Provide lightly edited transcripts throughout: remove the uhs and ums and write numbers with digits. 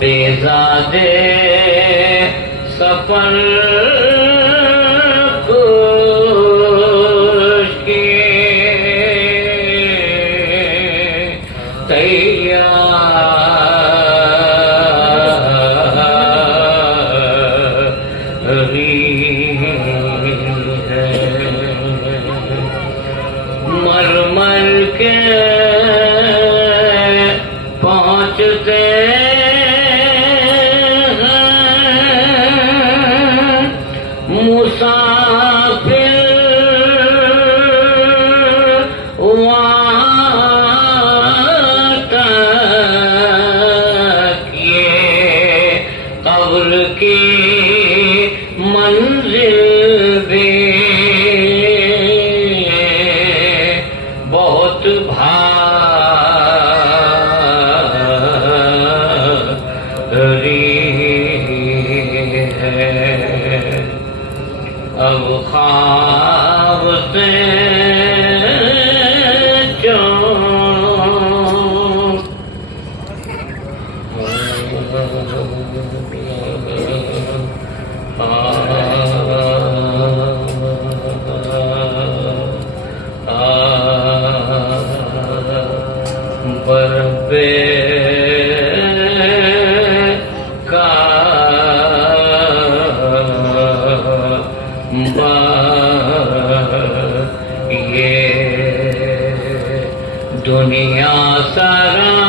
بیزادے سفر اب خواب سے دنیا سرا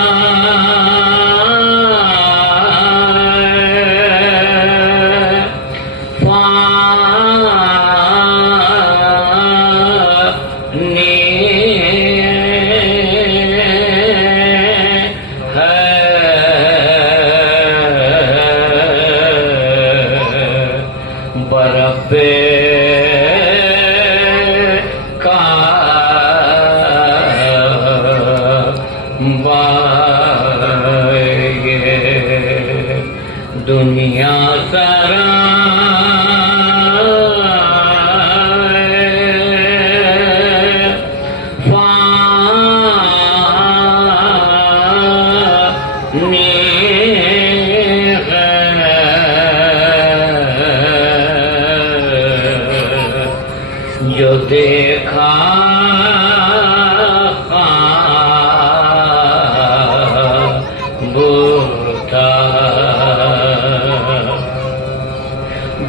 دنیا سرا جو دیکھا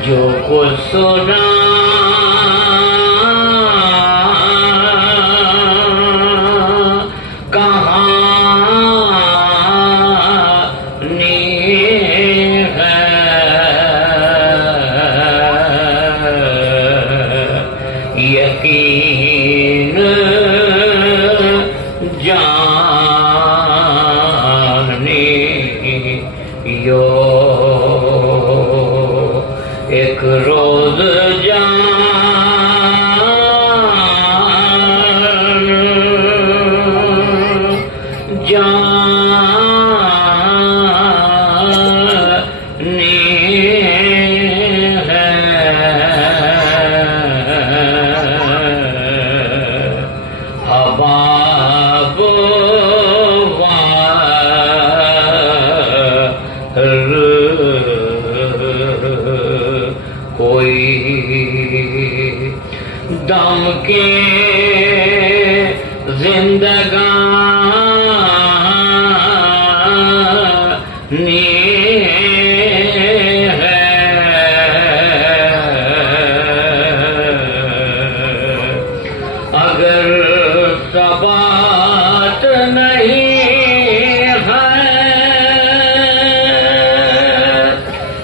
جو کچھ سنا یقین جانے یو ایک روز کوئی دم کے زندگانی ہے اگر ثبات نہیں ہے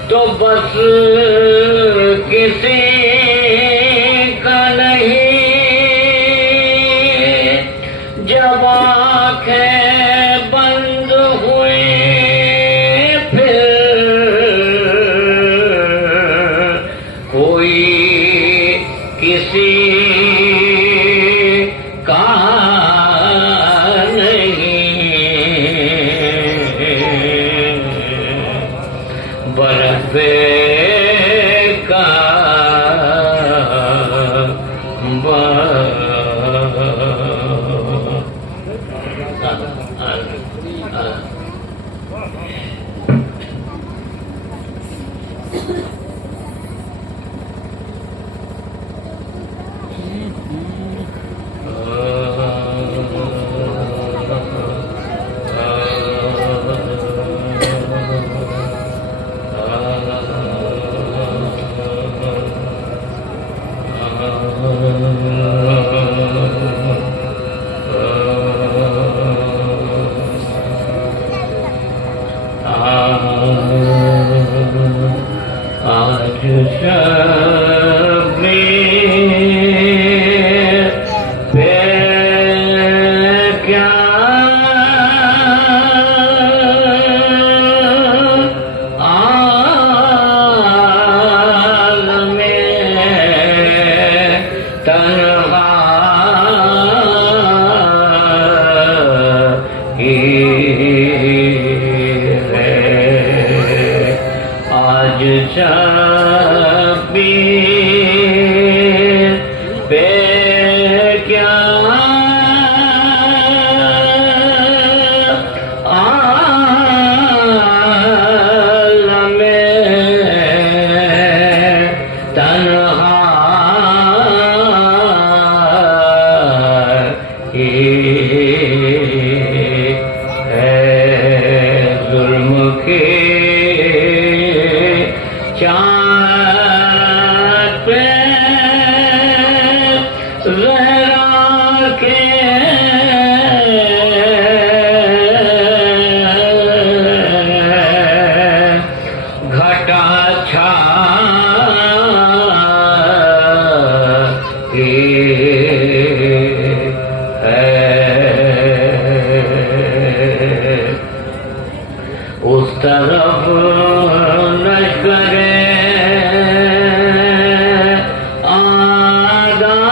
تو بس کسی کا نہیں جب آنکھیں بند ہوئی پھر کوئی کسی کا نہیں برفے شبیر پہ کیا عالم تنہا ظلم کے چاند پہ زہرا کے گھٹا چھا اس طرف لشکر آدم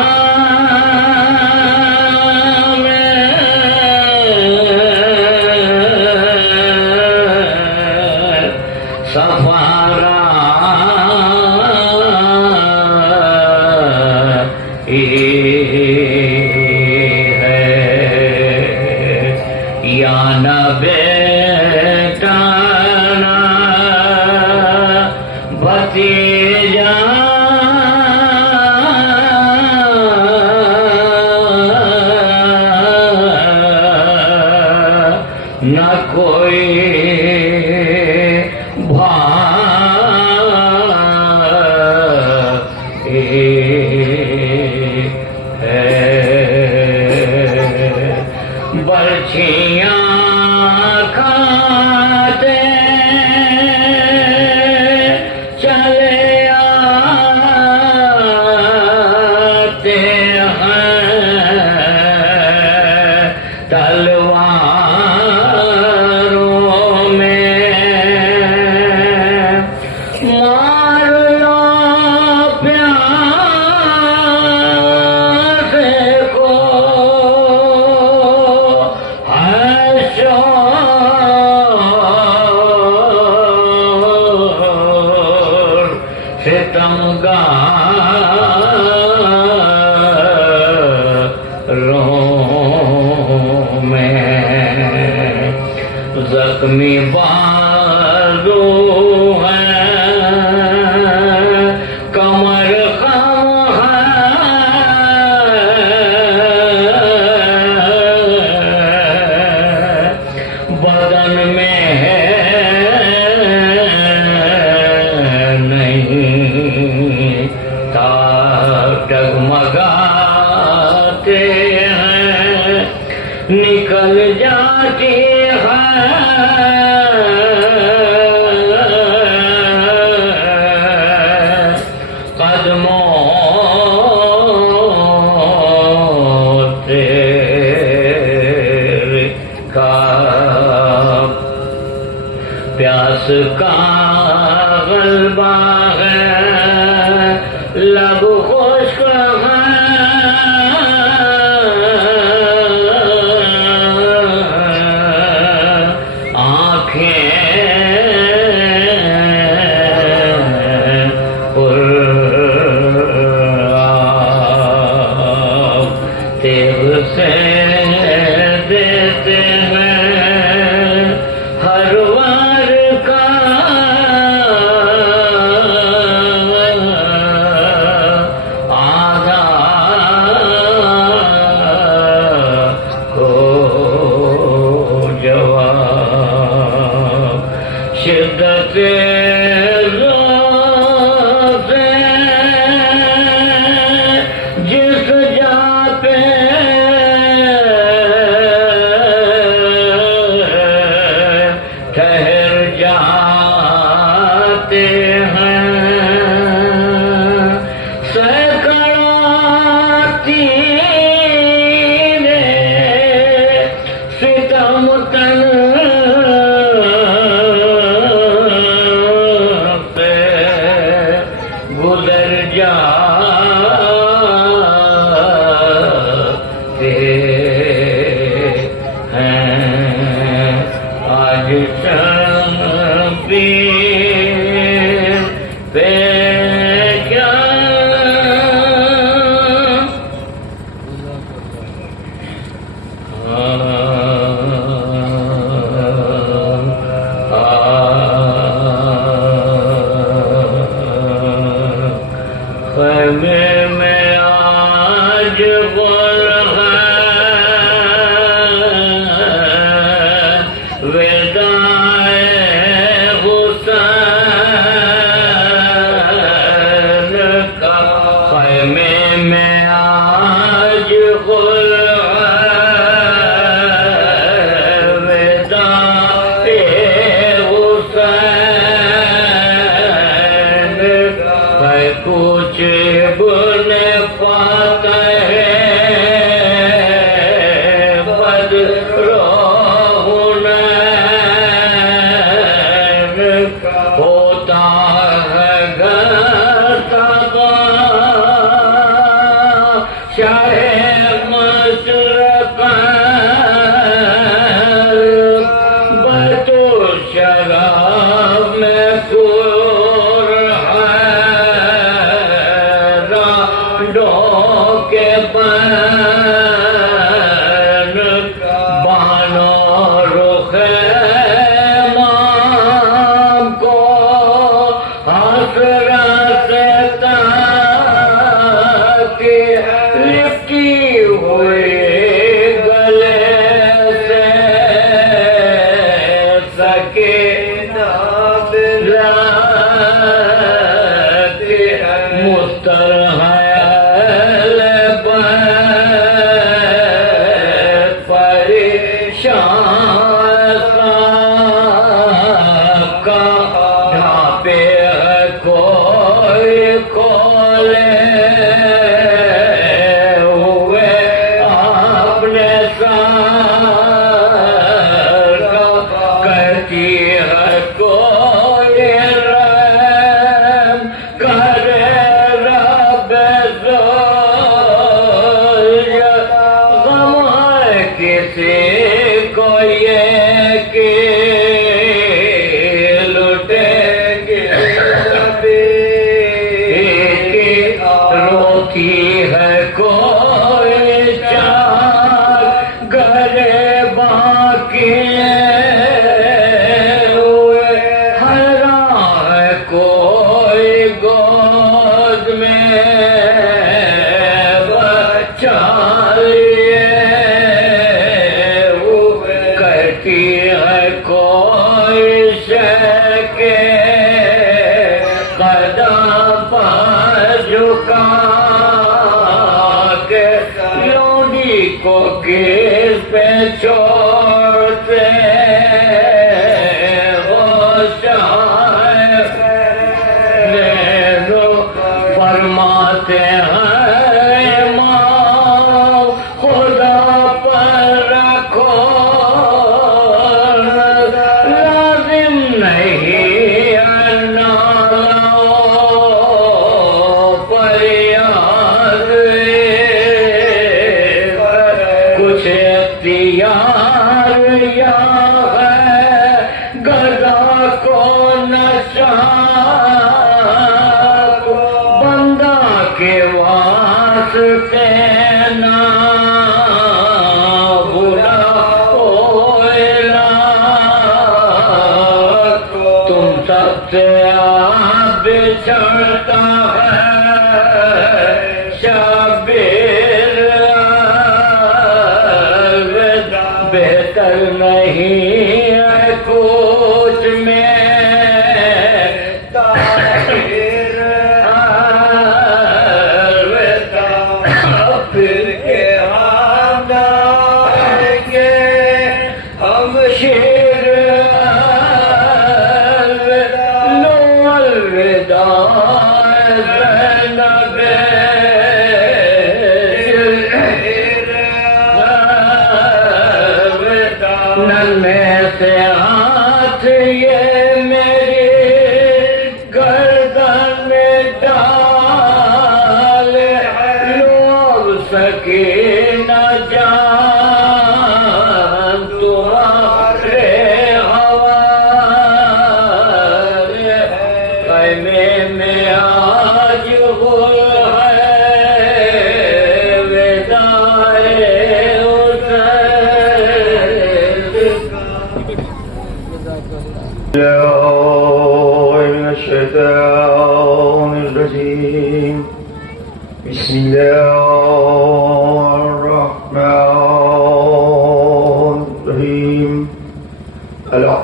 سفارا یا نبی بھتیجا نہ کوئی برچھیاں کھاتے چلے آتے ہیں تلواروں میں مار لو پیاسے کو ستمگاروں میں زخمی بازو ہیں کمر خم ہے بدن میں نہیں ڈگمگاتے ہیں نکل جاتی ہے قدموں تیرے کا پیاس کا غلبہ ہے لب خشک ہے آنکھیں تیغ سے دیتے ہیں ہر وار کا شدت جس جا پہ ٹھہر جاتے ہیں سینکڑوں تیر ستم تن گزر جاتے ہیں آج شبیر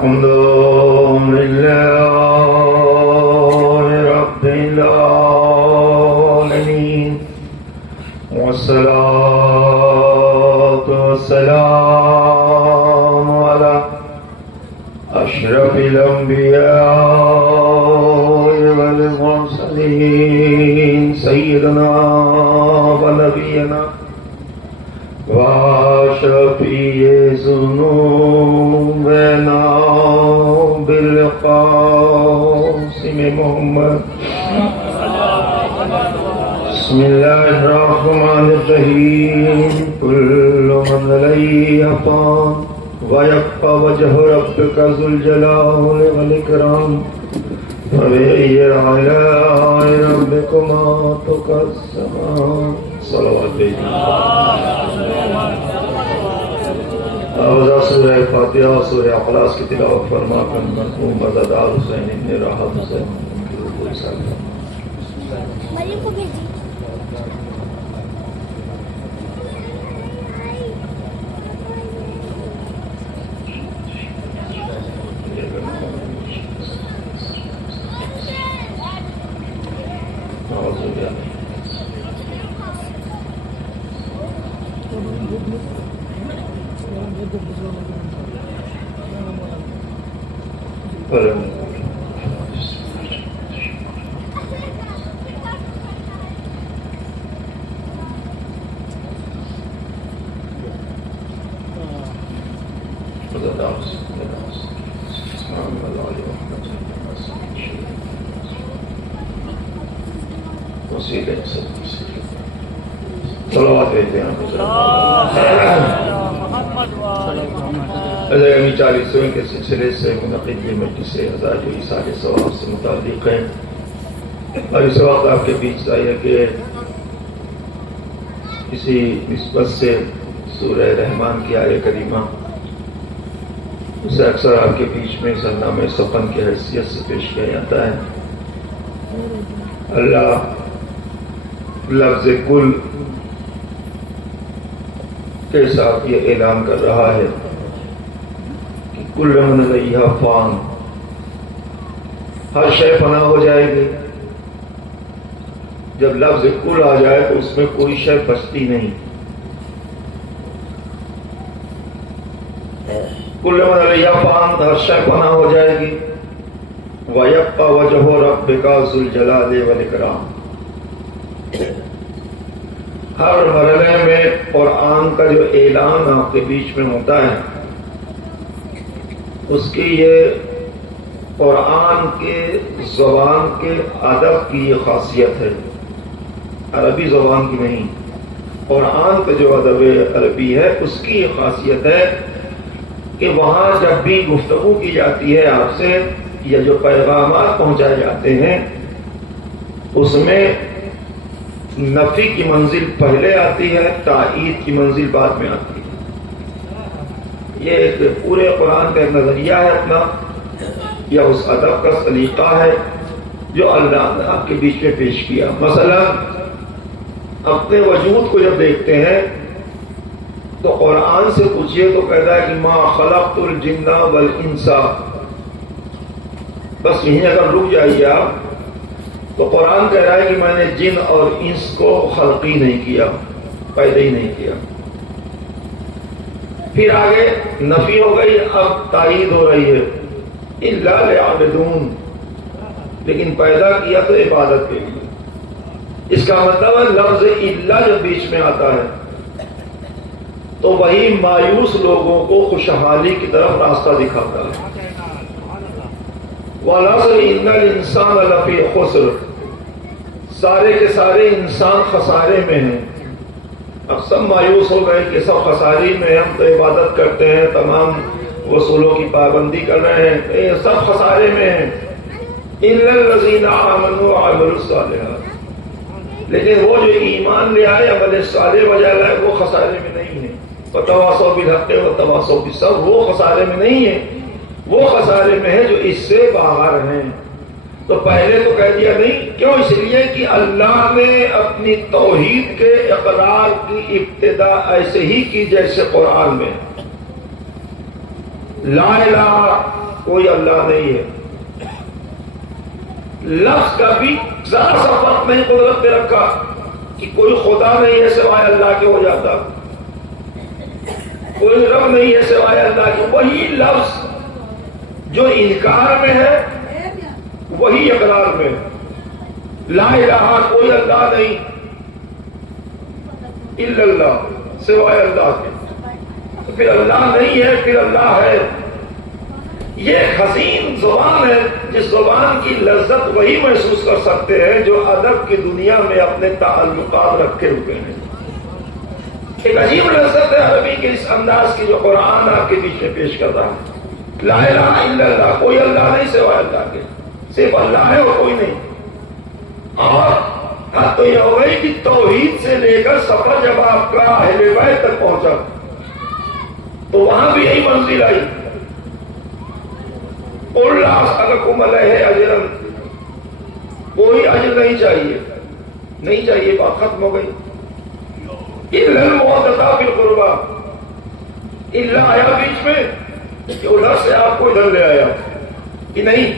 الحمد لله رب العالمين والصلاة والسلام على أشرف الأنبياء والمرسلين سيدنا ونبينا وشفيع ذنوبنا بالقاسم محمد. بسم الله الرحمن الرحيم. كل من عليها فان ويبقى وجه ربك ذو الجلال والإكرام فبأي آلاء ربكما تكذبان. صلوات آوازہ سورہ فاتحہ اور سورہ اخلاص کی تلاوت فرما کر مرحوم عزادار حسین ابن راحت حسین کی روح سالہ مریم کو بھیجی. صلوات بھیجتے ہیں امی 40 کے سلسلے سے منعقد کمیٹی سے ہزار جو ایثار ثواب سے متعلق ہیں اور اس وقت آپ کے بیچ ظاہر کہ اسی نسبت سے سورہ رحمان کی آیہ کریمہ اسے اکثر آپ کے بیچ میں سرنامہ سفن کی حیثیت سے پیش کیا جاتا ہے. اللہ لفظ کل کے ساتھ یہ اعلان کر رہا ہے کہ کل من علیہا فان، ہر شے فنا ہو جائے گی. جب لفظ کل آ جائے تو اس میں کوئی شے بچتی نہیں. کل من علیہا فان، ہر شے فنا ہو جائے گی. وَيَبْقَى وَجْهُ رَبِّكَ ذُو الْجَلَالِ وَالْإِكْرَامِ. ہر مرحلے میں قرآن کا جو اعلان آپ کے بیچ میں ہوتا ہے اس کی یہ قرآن کے زبان کے ادب کی یہ خاصیت ہے، عربی زبان کی نہیں. قرآن کا جو ادب عربی ہے اس کی یہ خاصیت ہے کہ وہاں جب بھی گفتگو کی جاتی ہے آپ سے یا جو پیغامات پہنچائے جاتے ہیں اس میں نفی کی منزل پہلے آتی ہے، تائید کی منزل بعد میں آتی ہے. یہ ایک پورے قرآن کا ایک نظریہ ہے اپنا، یا اس ادب کا سلیقہ ہے جو اللہ نے آپ کے بیچ میں پیش کیا. مثلا اپنے وجود کو جب دیکھتے ہیں تو قرآن سے پوچھئے تو کہتا ہے کہ ما خلقت الجن والانس. بس یہیں اگر رک جائیے آپ تو قرآن کہہ رہا ہے کہ میں نے جن اور انس کو خلق ہی نہیں کیا، پیدا ہی نہیں کیا. پھر آگے نفی ہو گئی، اب تائید ہو رہی ہے الا لیعبدون، لیکن پیدا کیا تو عبادت کے لیے. اس کا مطلب ہے لفظ الا جب بیچ میں آتا ہے تو وہی مایوس لوگوں کو خوشحالی کی طرف راستہ دکھاتا ہے. وَالْعَصْرِ إِنَّ الْإِنسَانَ لَفِي خُسْرٍ، سارے کے سارے انسان خسارے میں ہیں. اب سب مایوس ہو گئے کہ سب خساری میں، ہم تو عبادت کرتے ہیں، تمام وصولوں کی پابندی کر رہے ہیں، یہ سب خسارے میں ہیں. إِلَّا الَّذِينَ آمَنُوا وَعَمِلُوا الصَّالِحَاتِ، لیکن وہ جو ایمان لے آئے، عمل صالح بجا لائے، وہ خسارے میں نہیں ہیں. وَتَوَاصَوْا بِالْحَقِّ وَتَوَاصَوْا بِالصَّبْرِ، وہ خسارے میں نہیں ہیں، وہ خسارے میں ہے جو اس سے باہر ہیں. تو پہلے تو کہہ دیا نہیں، کیوں؟ اس لیے کہ اللہ نے اپنی توحید کے اقرار کی ابتدا ایسے ہی کی جیسے قرآن میں لا الہ کوئی اللہ نہیں ہے. لفظ کا بھی ذرا سا فرق نہیں قدرت نے رکھا کہ کوئی خدا نہیں ہے سوائے اللہ کے ہو جاتا, کوئی رب نہیں ہے سوائے اللہ کے. وہی لفظ جو انکار میں ہے وہی اقرار میں. لا الہ کوئی اللہ نہیں الا اللہ سوائے اللہ کے. تو پھر اللہ نہیں ہے پھر اللہ ہے. یہ ایک حسین زبان ہے جس زبان کی لذت وہی محسوس کر سکتے ہیں جو ادب کی دنیا میں اپنے تعلقات رکھے ہوئے ہیں. ایک عجیب لذت ہے عربی کے اس انداز کی جو قرآن آپ کے پیچھے پیش کرتا ہے. لا الہ الا اللہ کوئی اللہ نہیں سوائے اللہ کے, صرف اللہ ہے اور کوئی نہیں. اور حد تو یہ ہو گئی کہ توحید سے لے کر سفر جب آپ کا اہل بیت تک پہنچا تو وہاں بھی یہی منزل آئی. اجرن کوئی اجر نہیں چاہیے, نہیں چاہیے, بات ختم ہو گئی. الا المودۃ فی القربى, الا آیا بیچ میں کہ ادھر سے آپ کو ادھر لے آیا کہ نہیں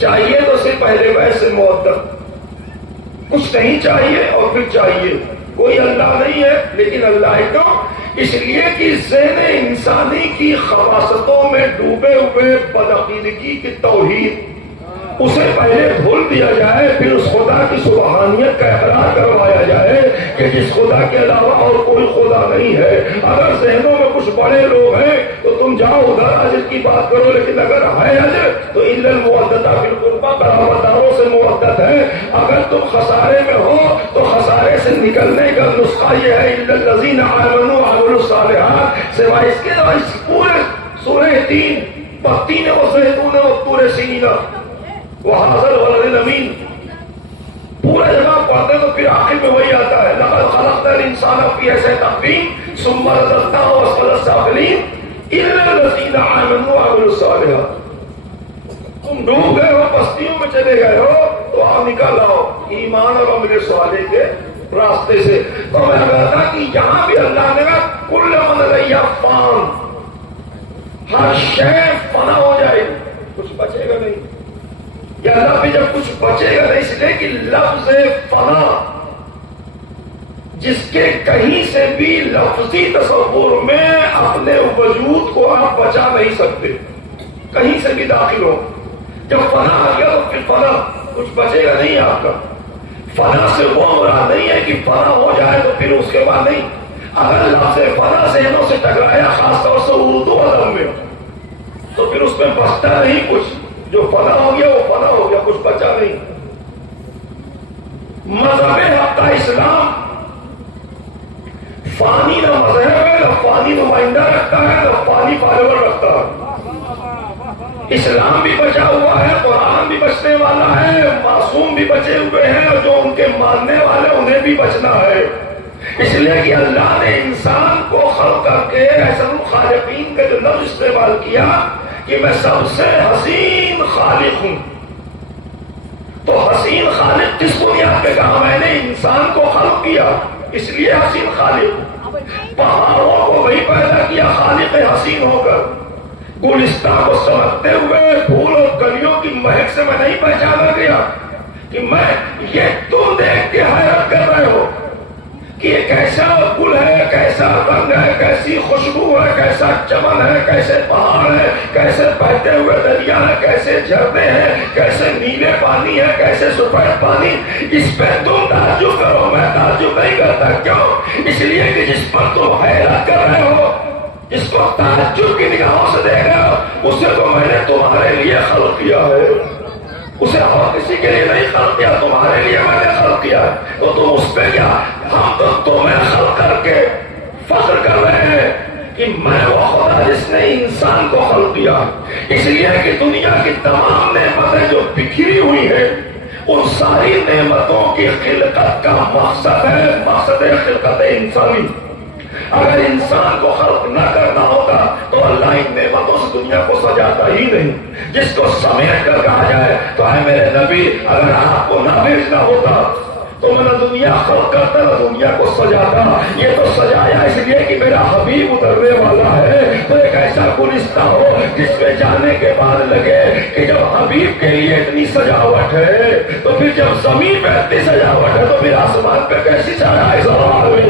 چاہیے تو صرف پہلے بیت سے مودت, کچھ نہیں چاہیے اور پھر چاہیے. کوئی اللہ نہیں ہے لیکن اللہ ہی تو اس لیے کہ ذہن انسانی کی خواصتوں میں ڈوبے ہوئے بدعقیدگی کی توحید اسے پہلے بھول دیا جائے, پھر اس خدا کی سبحانیت کا اقرار کروایا جائے کہ جس خدا کے علاوہ اور کوئی خدا نہیں ہے. اگر ذہنوں میں کچھ بڑے لوگ ہیں تو تم جاؤ ادھر اجر کی بات کرو, لیکن اگر ہے اجر تو الا المودۃ فی القربى قرابتداروں سے مودت ہے. اگر تم خسارے میں ہو تو خسارے سے نکلنے کا نسخہ یہ ہے الا الذین آمنوا وعملوا الصالحات. سوائے اس کے اس پورے سورہ 3 والتین والزیتون والطور سینین وہذا البلد الامین پورا جب آپ پڑھتے ہیں تو پھر آخر میں وہی آتا ہے لقد خلقنا الانسان فی احسن تقویم ثم رددناه اسفل السافلین الا الذین آمنوا وعملوا الصالحات. تم ڈوب گئے ہو, پستیوں میں چلے گئے ہو تو آپ نکل آؤ ایمان اور عمل صالح کے راستے سے. تو میں کہتا کہ یہاں بھی اللہ نے کہا کل من علیہا فان, ہر شے فنا ہو جائے گی, کچھ بچے گا نہیں. یا اللہ بھی جب کچھ بچے گا نہیں, اس لیے کہ لفظ فنا جس کے کہیں سے بھی لفظی تصور میں اپنے وجود کو آپ بچا نہیں سکتے, کہیں سے بھی داخل ہو. جب فنا آ گیا تو پھر فنا کچھ بچے گا نہیں آپ کا. فنا سے وہ مراد نہیں ہے کہ فنا ہو جائے تو پھر اس کے بعد نہیں. اگر لفظ فنا ذہنوں سے ٹکرایا خاص طور سے اردو ادب میں تو پھر اس میں بچتا نہیں کچھ. جو فنا ہو گیا وہ فنا ہو گیا, کچھ بچا نہیں. مذہب حق کا اسلام فانی نہ مذہب ہے, نہ فانی نمائندہ رکھتا ہے, نہ فانی فالوور رکھتا ہے. اسلام بھی بچا ہوا ہے, قرآن بھی بچنے والا ہے, معصوم بھی بچے ہوئے ہیں, اور جو ان کے ماننے والے انہیں بھی بچنا ہے. اس لیے کہ اللہ نے انسان کو خلق کر کے احسن الخالقین کا جو لفظ استعمال کیا کہ میں سب سے حسین خالق ہوں, تو حسین خالق کس بنیاد پہ کہا؟ میں نے انسان کو خلق کیا اس لیے حسین خالق. پہاڑوں کو وہی پیدا کیا خالق حسین ہو کر. گلستان کو سمجھتے ہوئے پھول اور کلیوں کی مہک سے میں نہیں پہچانا گیا کہ میں یہ تم دیکھ کے حیرت کر رہے ہو کہ یہ کیسا گل ہے, کیسا رنگ ہے, کیسی خوشبو ہے, کیسا چمن ہے, کیسے پہاڑ ہے, کیسے بہتے ہوئے دریا ہے, کیسے جھرنے ہیں, کیسے نیلے پانی ہے, کیسے سفید پانی. اس پہ تم تعجب کرو, میں تعجب نہیں کرتا. کیوں؟ اس لیے کہ جس پر تم حیرت کر رہے ہو, جس کو تعجب کی نگاہوں سے دیکھ رہے ہو, اسے تو میں نے تمہارے لیے خلق کیا ہے. اسے اور کسی کے لیے نہیں خلق کیا, تمہارے لیے میں نے خلق کیا ہے. تو تم اس پہ کیا, ہم تو تمہیں خلق کر کے فخر کر رہے ہیں کہ میں وہ خدا جس نے انسان کو خلق کیا. اس لیے کہ دنیا کی تمام نعمتیں جو بکھری ہوئی ہیں ان ساری نعمتوں کی خلقت کا مقصد ہے, مقصد خلقت انسانی. اگر انسان کو خلق نہ کرنا ہوتا تو اللہ ان نعمتوں سے دنیا کو سجاتا ہی نہیں. جس کو سمیٹ کر کہا جائے تو اے میرے نبی اگر آپ کو نہ بھیجنا ہوتا تو میں نہ دنیا خلق کرتا نہ دنیا کو سجاتا، یہ تو سجایا اس لیے کہ میرا حبیب اترنے والا ہے، تو ایک ایسا گلستہ ہو جس میں جانے کے بعد لگے کہ جب حبیب کے لیے اتنی سجاوٹ ہے تو پھر جب زمین میں اتنی سجاوٹ ہے تو پھر آسمان پہ کیسی سجائے؟ سوال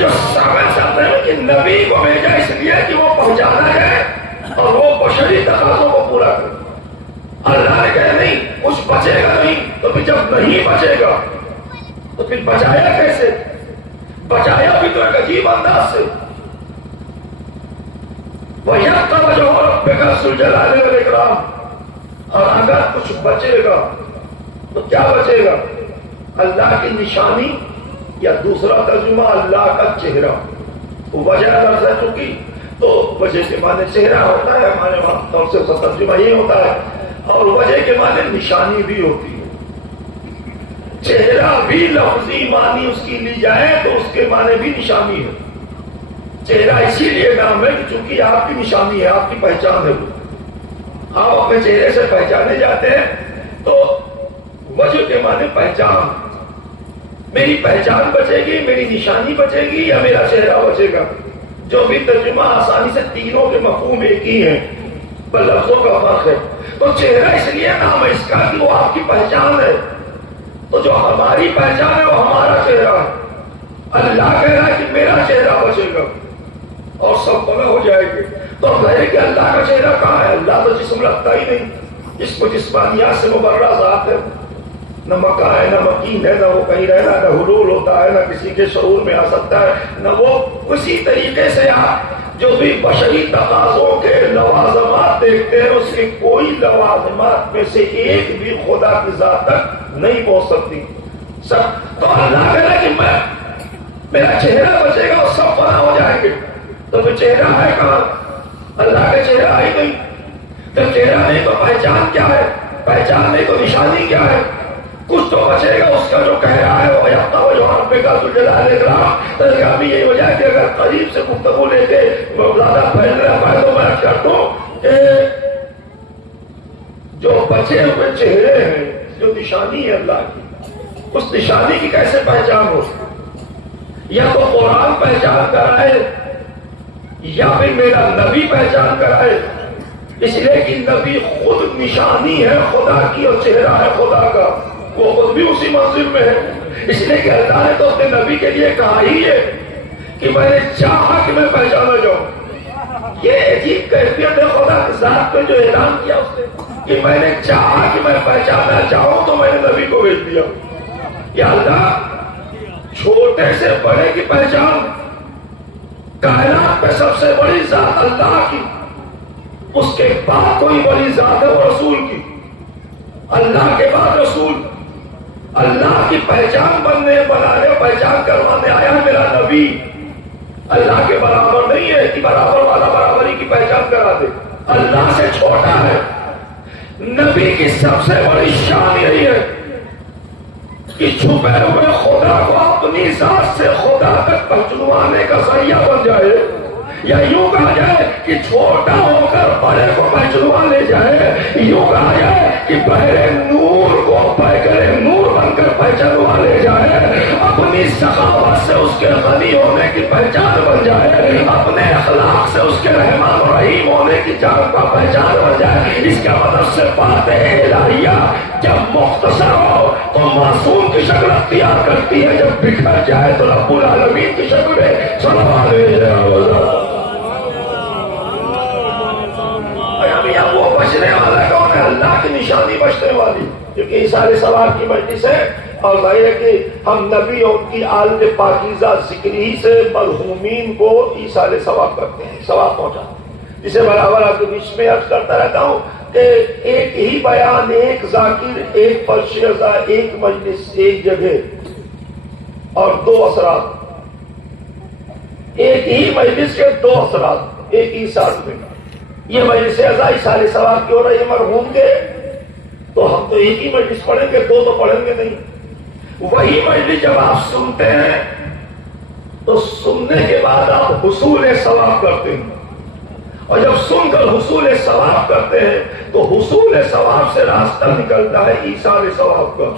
جو سمجھ سکتے ہیں کہ نبی کو بھیجا اس لیے کہ وہ پہنچانا ہے اور وہ بشری تقاضوں کو پورا کرے۔ اللہ نے کہا نہیں کچھ بچے گا نہیں، تو پھر جب نہیں بچے گا تو پھر بچایا کیسے؟ بچایا بھی تو ایک عجیب انداز سے، وَيَبْقَى وَجْهُ رَبِّكَ ذُو الْجَلَالِ وَالْإِكْرَامِ، اور اگر کچھ بچے گا تو کیا بچے گا؟ اللہ کی نشانی، یا دوسرا ترجمہ اللہ کا چہرہ۔ وجہ لفظ ہے چونکہ تو وجہ کے معنی چہرہ ہوتا ہے، ہمارے وہاں تو سے ترجمہ یہ ہوتا ہے، اور وجہ کے معنی نشانی بھی ہوتی ہے۔ چہرہ بھی لفظی معنی اس کی لی جائے تو اس کے معنی بھی نشانی ہے۔ چہرہ اسی لیے نام ہے کہ چونکہ آپ کی نشانی ہے، آپ کی پہچان ہے، وہ آپ اپنے چہرے سے پہچانے جاتے ہیں، تو وجہ کے معنی پہچان، میری پہچان بچے گی، میری نشانی بچے گی، یا میرا چہرہ بچے گا؟ جو بھی ترجمہ آسانی سے تینوں کے مفہوم ایک ہی ہیں، پر لفظوں کا فرق ہے۔ تو چہرہ اس لیے نام ہے اس کا کہ وہ آپ کی پہچان ہے، تو جو ہماری پہچان ہے وہ ہمارا چہرہ ہے۔ اللہ کہہ رہا ہے کہ میرا چہرہ بچے گا اور سب تباہ ہو جائے گے۔ تو کہے کہ اللہ کا چہرہ کہاں ہے؟ اللہ تو جسم رکھتا ہی نہیں، جس کو جسمانیات سے مبرہ ذات ہے، نہ مکہ ہے نہ مکین ہے، نہ وہ کہیں رہنا، نہ حلول ہوتا ہے، نہ کسی کے شعور میں آ سکتا ہے، نہ وہ اسی طریقے سے آپ جو بھی بشری تقاضوں کے لوازمات دیکھتے ہیں اس کے کوئی لوازمات میں سے ایک بھی خدا کی ذات تک نہیں پہنچ سکتی سب۔ تو اللہ کہہ رہا کہ میرا چہرہ بچے گا اور سب فنا ہو جائیں گے۔ تو پھر چہرہ ہے کہاں؟ اللہ کا چہرہ ہی نہیں۔ جب چہرہ نہیں تو پہچان کیا ہے؟ پہچان نہیں تو نشانی کیا ہے؟ کچھ تو بچے گا، اس کا جو کہہ رہا ہے وہ یقتا ہو جو رب کا ذو الجلال والاکرام۔ تو اس کا بھی یہی وجہ ہے کہ اگر قریب سے گفتگو لے کے زیادہ پھیل رہا ہے تو میں کرتا ہوں کہ جو بچے ہوئے چہرے ہیں، جو نشانی ہے اللہ کی، اس نشانی کی کیسے پہچان ہو؟ یا تو قرآن پہچان کرائے یا پھر میرا نبی پہچان کرائے، اس لیے کہ نبی خود نشانی ہے خدا کی اور چہرہ ہے خدا کا، وہ خود بھی اسی منزل میں ہے۔ اس لیے کہ اللہ نے تو اپنے نبی کے لیے کہا ہی ہے کہ میں نے چاہا کہ میں پہچانا جاؤں۔ یہ عجیب کیفیت ہے خدا کی ذات پہ جو اعلان کیا اس نے کہ میں نے چاہا کہ میں پہچانا چاہوں تو میں نے نبی کو بھیج دیا۔ یا اللہ چھوٹے سے بڑے کی پہچان، کائنات میں سب سے بڑی ذات اللہ کی، اس کے بعد کوئی بڑی ذات ہے وہ رسول کی، اللہ کے بعد رسول۔ اللہ کی پہچان بنانے پہچان کروانے آیا میرا نبی، اللہ کے برابر نہیں ہے کہ برابر والا برابری کی پہچان کرا دے، اللہ سے چھوٹا ہے۔ نبی کی سب سے بڑی شان یہی ہے کہ چھپے ہوئے خدا کو اپنی ذات سے خدا تک پہچنوانے کا ذریعہ بن جائے، یا یوں کہا جائے کہ چھوٹا ہو کر بڑے کو پہچنوا لے جائے، یوں کہا جائے کہ بہرے نور کو بہرے نور بن کر پہچنوا لے جائے، اپنی سخاوت سے اس کے غنی ہونے کی پہچان بن جائے، اپنے اخلاق سے اس کے رحمان و رحیم ہونے کی جان کا پہچان بن جائے۔ اس کا مطلب سے بات الہیہ جب مختصر ہو تو معصوم کی شکل اختیار کرتی ہے، جب بکھر جائے تو رب العالمین کی شکل میں صلوات وہ بچنے والا کون ہے؟ اللہ کی نشانی بچنے والی، کیونکہ ایثار ثواب کی مجلس ہے، اور ظاہر ہے کہ ہم نبی اور ان کی آل پاکیزہ ذکری سے مرحومین کو ایثار ثواب کرتے ہیں، ثواب پہنچاتے ہیں، جسے برابر آپ کے بیچ میں عرض کرتا رہتا ہوں کہ ایک ہی بیان، ایک ذاکر، ایک پرشیزہ، ایک مجلس، ایک جگہ اور دو اثرات، ایک ہی مجلس کے دو اثرات ایک ہی ساتھ میں۔ یہ مجلس ازائی سارے ثواب کی ہو رہی ہے مرحوم کے، تو ہم تو ایک ہی مجلس پڑھیں گے، دو تو پڑھیں گے نہیں۔ وہی مجلس جب آپ سنتے ہیں تو سننے کے بعد آپ حصول ثواب کرتے ہیں، اور جب سن کر حصول ثواب کرتے ہیں تو حصول ثواب سے راستہ نکلتا ہے ایثار ثواب کا،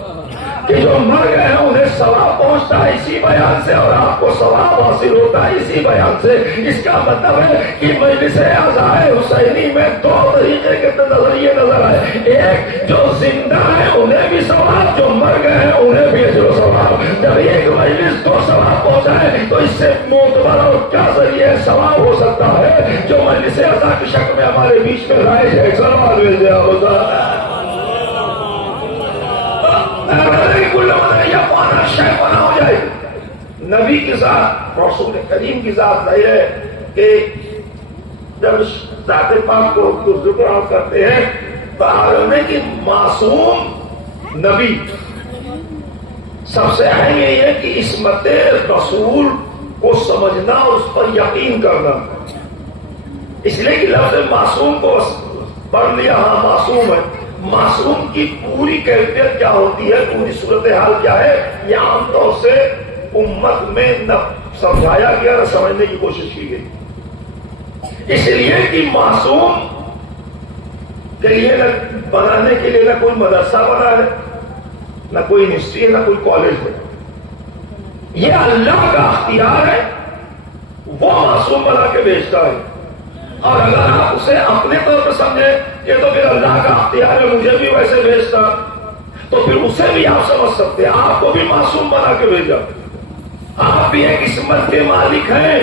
کہ جو مر گئے ہیں انہیں ثواب پہنچتا ہے اسی بیان سے، اور آپ کو ثواب حاصل ہوتا ہے اسی بیان سے۔ اس کا مطلب ہے کہ مجلس عزائے حسینی میں دو طریقے کے نظریے نظر آئے، ایک جو زندہ ہے انہیں بھی ثواب، جو مر گئے ہیں انہیں بھی اجر و ثواب۔ جب ایک مجلس کو ثواب پہنچائے تو اس سے معتبر اور کیا ذریعہ ثواب ہو سکتا ہے جو مجلس عزا کی شکل میں ہمارے بیچ میں رائج ہے۔ سلام بنا ہو جائے نبی کی ذات، رسول کریم کی ذات ظاہر ہے کہ جب ذات پاک کو ذکر کرتے ہیں تو عالم ہے کہ معصوم نبی سب سے اہم یہ ہے کہ عصمت رسول کو سمجھنا اور اس پر یقین کرنا، اس لیے کہ لفظ معصوم کو پڑھ لیا، ہاں معصوم ہے، معصوم کی پوری کیفیت کیا ہوتی ہے، پوری صورتحال کیا ہے، یہ عام طور سے امت میں نہ سمجھایا گیا نہ سمجھنے کی کوشش کی گئی، اس لیے کہ معصوم کے لیے بنانے کے لیے نہ کوئی مدرسہ بنا ہے، نہ کوئی یونیورسٹی ہے، نہ کوئی کالج ہے، یہ اللہ کا اختیار ہے، وہ معصوم بنا کے بھیجتا ہے۔ اور اگر آپ اسے اپنے طور پر سمجھیں کہ تو پھر اللہ کا اختیار ہے مجھے بھی ویسے بھیجتا، تو پھر اسے بھی آپ سمجھ سکتے ہیں، آپ کو بھی معصوم بنا کے بھیجا، آپ بھی ایک عصمت کے مالک ہیں،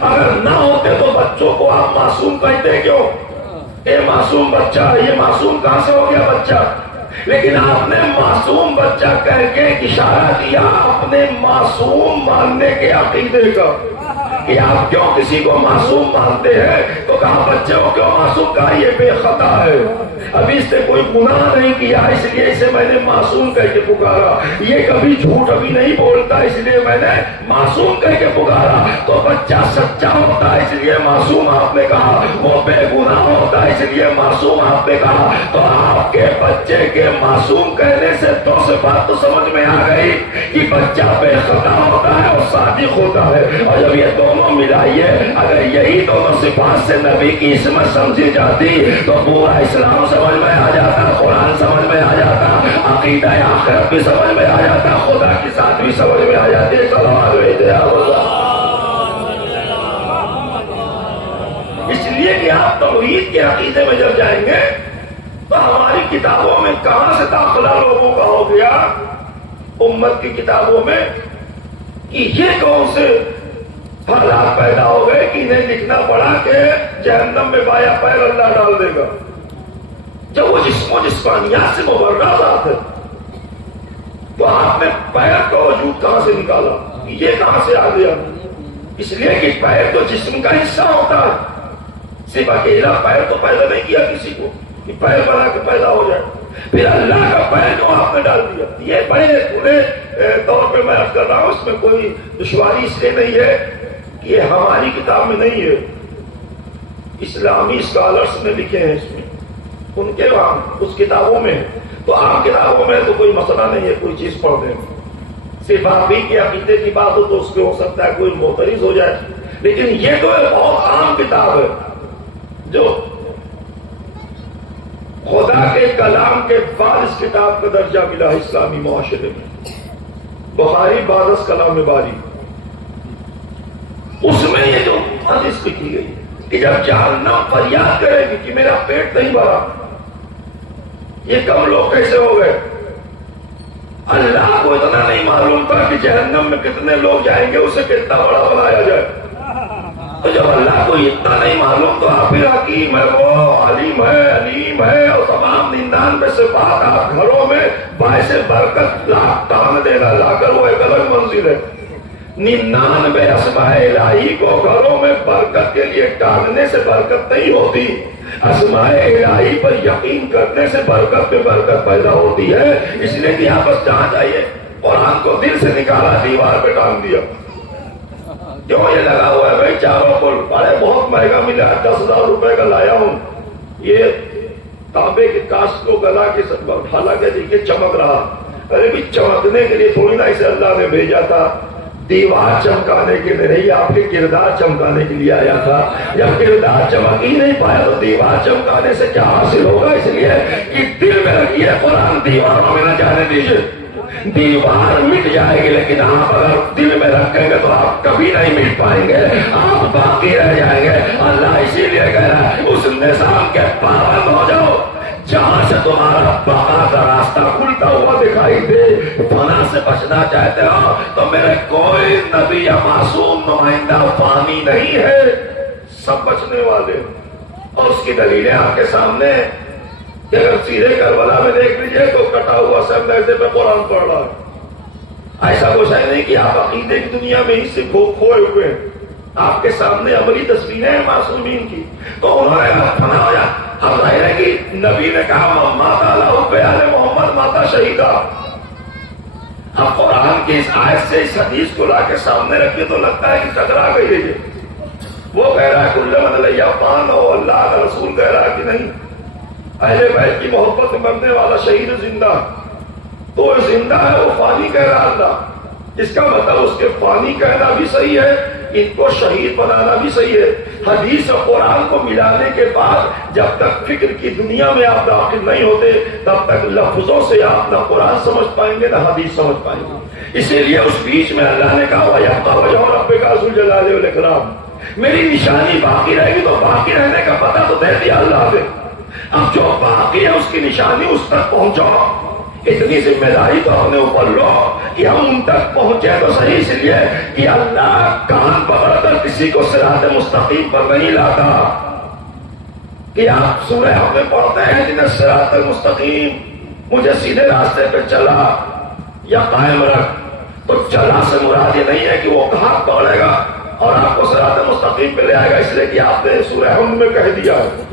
اگر نہ ہوتے تو بچوں کو آپ معصوم کہتے کیوں؟ یہ معصوم بچہ، یہ معصوم کہاں سے ہو گیا بچہ؟ لیکن آپ نے معصوم بچہ کہہ کے اشارہ کیا اپنے معصوم ماننے کے عقیدے کا، کہ آپ کیوں کسی کو معصوم مانتے ہیں؟ تو کہا بچے کو کیوں معصوم؟ کہا یہ بے خطا ہے، ابھی اس نے کوئی گناہ نہیں کیا اس لیے اسے میں نے معصوم کہہ کے پکارا، یہ کبھی جھوٹ ابھی نہیں بولتا اس لیے میں نے معصوم کہہ کے پکارا، تو بچہ سچا ہوتا ہے اس لیے معصوم آپ نے کہا، وہ بے گناہ ہوتا ہے اس لیے معصوم آپ نے کہا۔ تو آپ کے بچے کے معصوم کہنے سے دو صفات تو سمجھ میں آ گئی کہ بچہ بے خطا ہوتا ہے اور صادق ہوتا ہے، اور جب یہ دونوں ملائیے، اگر یہی دونوں صفات سے نبی کی عصمت سمجھی جاتی تو پورا اسلام سمجھ میں آ جاتا، قرآن سمجھ میں آ جاتا، عقیدہ آخرت بھی سمجھ میں آ جاتا، خدا کی ذات بھی سمجھ میں آ جاتی۔ اس لیے کہ آپ توحید کے عقیدے میں جب جائیں گے تو ہماری کتابوں میں کہاں سے داخلہ لوگوں کا ہو گیا، امت کی کتابوں میں، کہ یہ کون سے حالات پیدا ہو گئے کہ انہیں لکھنا پڑا کہ جہنم میں بایاں پیر اللہ ڈال دے گا، جب وہ جسم و جسمانیات سے مبرہ ذات ہے، تو آپ نے پیر کا وجود کہاں سے نکالا، یہ کہاں سے آ گیا؟ اس لیے کہ پیر تو جسم کا حصہ ہوتا ہے، صرف اکیلا پیر تو پیدا نہیں کیا کسی کو کہ پیر بنا کے پیدا ہو جائے، پھر اللہ کا پیر جو آپ نے ڈال دیا۔ یہ بڑے پورے طور پہ میں عرض کر رہا ہوں، اس میں کوئی دشواری اس لیے نہیں ہے کہ یہ ہماری کتاب میں نہیں ہے، اسلامی اسکالرس نے لکھے ہیں اس میں، ان کے اس کتابوں میں، تو عام کتابوں میں تو کوئی مسئلہ نہیں ہے، کوئی چیز پڑھ دیں، صرف آپ ہی کے عقیدے کی بات ہو تو اس پہ ہو سکتا ہے کوئی معترض ہو جائے، لیکن یہ تو بہت عام کتاب ہے جو خدا کے کلام کے بعد اس کتاب کا درجہ ملا اسلامی معاشرے میں، بخاری بعد از کلام باری، اس میں یہ جو حدیث لکھی گئی کہ جب جہنم فریاد کرے گی کہ میرا پیٹ نہیں بھرا، یہ کم لوگ کیسے ہو گئے؟ اللہ کو اتنا نہیں معلوم تھا کہ جہنم میں کتنے لوگ جائیں گے، اسے کتنا بڑا بنایا جائے، تو جب اللہ کو اتنا نہیں معلوم تو آپ پھر حکیم ہے، وہ علیم ہے، علیم ہے، اور تمام 99 صفات آپ گھروں میں باعث برکت ٹان دینا لا کر، وہ ایک الگ منزل ہے۔ 99 اسماء الہی کو گھروں میں برکت کے لیے ٹاننے سے برکت نہیں ہوتی، اسماء الہی پر یقین کرنے سے برکت پہ برکت پیدا ہوتی ہے۔ اس لیے کہ آپ بس جہاں جائیے قرآن کو دل سے نکالا، دیوار پہ ٹانگ دیا، کیوں یہ لگا ہوا ہے بھائی چاروں کو، بڑے بہت مہنگا ملا، 10,000 روپے کا لایا ہوں، یہ تانبے کے کاش کو گلا کے ڈھالا کے دیکھیے چمک رہا، ارے بھی چمکنے کے لیے تھوڑی نا اسے اللہ نے بھیجا تھا، دیوار چمکانے کے لیے نہیں، آپ کے کردار چمکانے کے لیے آیا تھا۔ جب کردار چمک ہی نہیں پایا تو دیوار چمکانے سے کیا حاصل ہوگا؟ اس لیے کہ دل میں رکھیے قرآن، دیواروں میں نہ جانے دیجیے۔ دیوار مٹ جائے گی لیکن آپ اگر دل میں رکھیں گے تو آپ کبھی نہیں مٹ پائیں گے، آپ باقی رہ جائیں گے۔ اللہ اسی لیے کہہ رہا ہے اس نظام کے پابند ہو جاؤ جہاں سے تمہارا بقا کا راستہ کھلتا ہوا دکھائی دے۔ فنا سے بچنا چاہتے ہو تو میرے کوئی نبی یا معصوم نمائندہ فانی نہیں ہے، سب بچنے والے۔ اور اس کی دلیلیں آپ کے سامنے کہ اگر سیدھے کربلا میں دیکھ لیجئے تو کٹا ہوا سب نیزے پہ قرآن پڑھ رہا ہے۔ ایسا کچھ ہے نہیں کہ آپ عقیدے کی دنیا میں ہی سے کھوئے ہوئے ہیں، آپ کے سامنے عملی تصویریں ہیں معصومین کی۔ تو انہوں نے فنا ہو جا، اب ظاہر ہے کہ نبی نے کہا ماتا اللہ بیان محمد ماتا شہیدہ۔ اب قرآن کی اس آیت سے اس حدیث کو لا کے سامنے رکھے تو لگتا ہے کہ ٹکرا گئی ہے یہ۔ وہ کہہ رہا ہے کل من علیہ فان، اور اللہ کا رسول کہہ رہا ہے کہ نہیں، اہل بیت کی محبت میں مرنے والا شہید زندہ، تو زندہ ہے وہ فانی کہہ رہا اللہ۔ اس کا مطلب اس کے فانی کہنا بھی صحیح ہے، ان کو شہید بنانا بھی صحیح ہے۔ حدیث اور قرآن کو ملانے کے بعد جب تک فکر کی دنیا میں آپ داخل نہیں ہوتے تب تک لفظوں سے آپ نہ قرآن سمجھ پائیں گے نہ حدیث سمجھ پائیں گے۔ اسی لیے اس بیچ میں اللہ نے کہا وَيَبْقَى وَجْهُ رَبِّكَ ذُو الْجَلَالِ وَالْإِكْرَامِ، میری نشانی باقی رہے گی تو باقی رہنے کا پتہ تو دے دیا اللہ نے۔ اب جو باقی ہے اس کی نشانی اس تک پہنچاؤ، اتنی ذمہ داری تو اپنے اوپر لو کہ ہم ان تک پہنچے تو صحیح۔ اس لیے کہ اللہ کان پکڑ کر کسی کو صراط مستقیم پر نہیں لاتا کہ آپ سورہ ہم میں پڑھتے ہیں جنہیں صراط المستقیم، مجھے سیدھے راستے پہ چلا یا قائم رکھ، تو چلا سے مراد یہ نہیں ہے کہ وہ کہاں پکڑے گا اور آپ کو صراط مستقیم پہ لے آئے گا، اس لیے کہ آپ نے سورہ ہم میں کہہ دیا ہے۔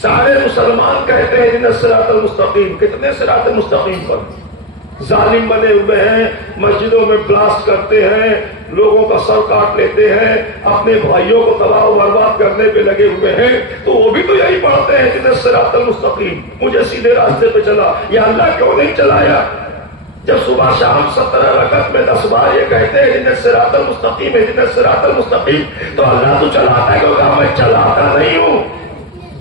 سارے مسلمان کہتے ہیں جنہیں صراط المستقیم، کتنے صراط مستقیم پر؟ ظالم بنے ہوئے ہیں، مسجدوں میں بلاسٹ کرتے ہیں، لوگوں کا سر کاٹ لیتے ہیں، اپنے بھائیوں کو تباہ و برباد کرنے پہ لگے ہوئے ہیں، تو وہ بھی تو یہی پڑھتے ہیں جنہیں صراط المستقیم، مجھے سیدھے راستے پہ چلا۔ یا اللہ کیوں نہیں چلایا؟ جب صبح شام 17 رکعت میں 10 بار یہ کہتے ہیں جنہیں صراط المستقیم ہے، جنہیں صراط المستقیم، تو اللہ تو چلاتا ہے کیونکہ میں چلاتا نہیں ہوں۔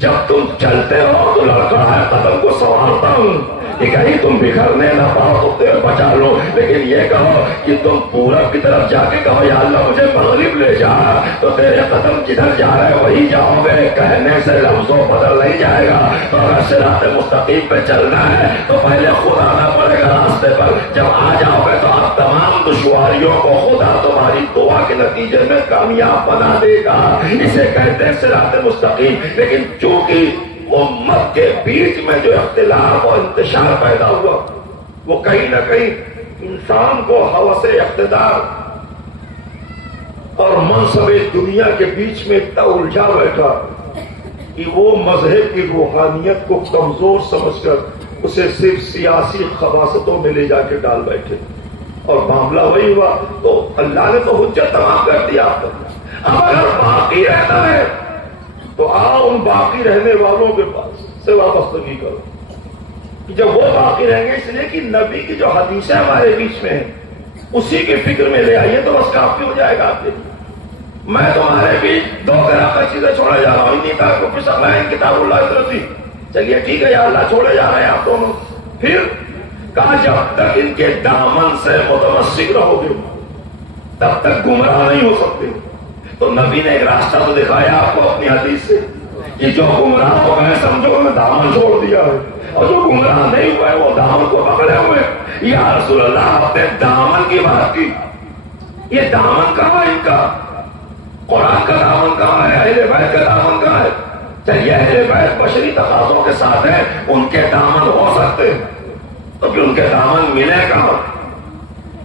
جب تم چلتے ہو تو لڑکا ہے قدم کو سنوارتا ہوں کہ کہیں تم بکھرنے نہ پاؤ تو تیر بچا لو، لیکن یہ کہو کہ تم پورب کی طرف جا کے کہو یا اللہ مجھے مغرب لے جا، تو تیرے قدم جدھر جا رہے وہی جاؤ گے، کہنے سے لفظوں بدل نہیں جائے گا۔ تو اگر صراط مستقیم پہ چلنا ہے تو پہلے خود آنا پڑے گا راستے پر، جب آ جاؤ گے تو آپ تمام دشواریوں کو خدا تمہاری دعا کے نتیجے میں کامیاب بنا دے گا۔ اسے کہتے ہیں صراط مستقیم۔ لیکن چونکہ امت کے بیچ میں جو اختلاف اور انتشار پیدا ہوا وہ کہیں نہ کہیں انسان کو ہوس اقتدار اور منصب دنیا کے بیچ میں اتنا الجھا بیٹھا کہ وہ مذہب کی روحانیت کو کمزور سمجھ کر اسے صرف سیاسی خباستوں میں لے جا کے ڈال بیٹھے، اور معاملہ وہی ہوا۔ تو اللہ نے تو حجت تمام کر دیا آپ تک۔ اب اگر باقی رہنا ہے تو آؤ ان باقی رہنے والوں کے پاس سے وابستگی کرو، کہ جب وہ باقی رہیں گے، اس لیے کہ نبی کی جو حدیثیں ہمارے بیچ میں ہیں اسی کی فکر میں لے آئیے تو بس کافی ہو جائے گا آپ کے لیے۔ میں تمہارے بیچ 2 طرح کی چیزیں چھوڑے جا رہا ہوں، انی طرح کو پسا میں کتاب اللہ طرفی، چلیے ٹھیک ہے یا اللہ چھوڑے جا رہے ہیں آپ دونوں۔ پھر کہا جب تک ان کے دامن سے متمسک رہو گے تب تک گمراہ نہیں ہو سکتے۔ تو نبی نے ایک راستہ تو دکھایا آپ کو اپنی حدیث سے کہ جو گمراہ ہو گئے سمجھو انہوں نے دامن چھوڑ دیا ہے، اور جو گمراہ نہیں ہوئے وہ دامن کو پکڑے ہوئے۔ یا رسول اللہ آپ نے دامن کی بات کی، یہ دامن کہاں ہے ان کا؟ قرآن کا دامن کہاں ہے؟ اہل بیت کا دامن کہاں ہے؟ چلیے اہل بیت بشری تقاضوں کے ساتھ ہیں، ان کے دامن ہو سکتے تو پھر ان کے دامن ملے کہاں؟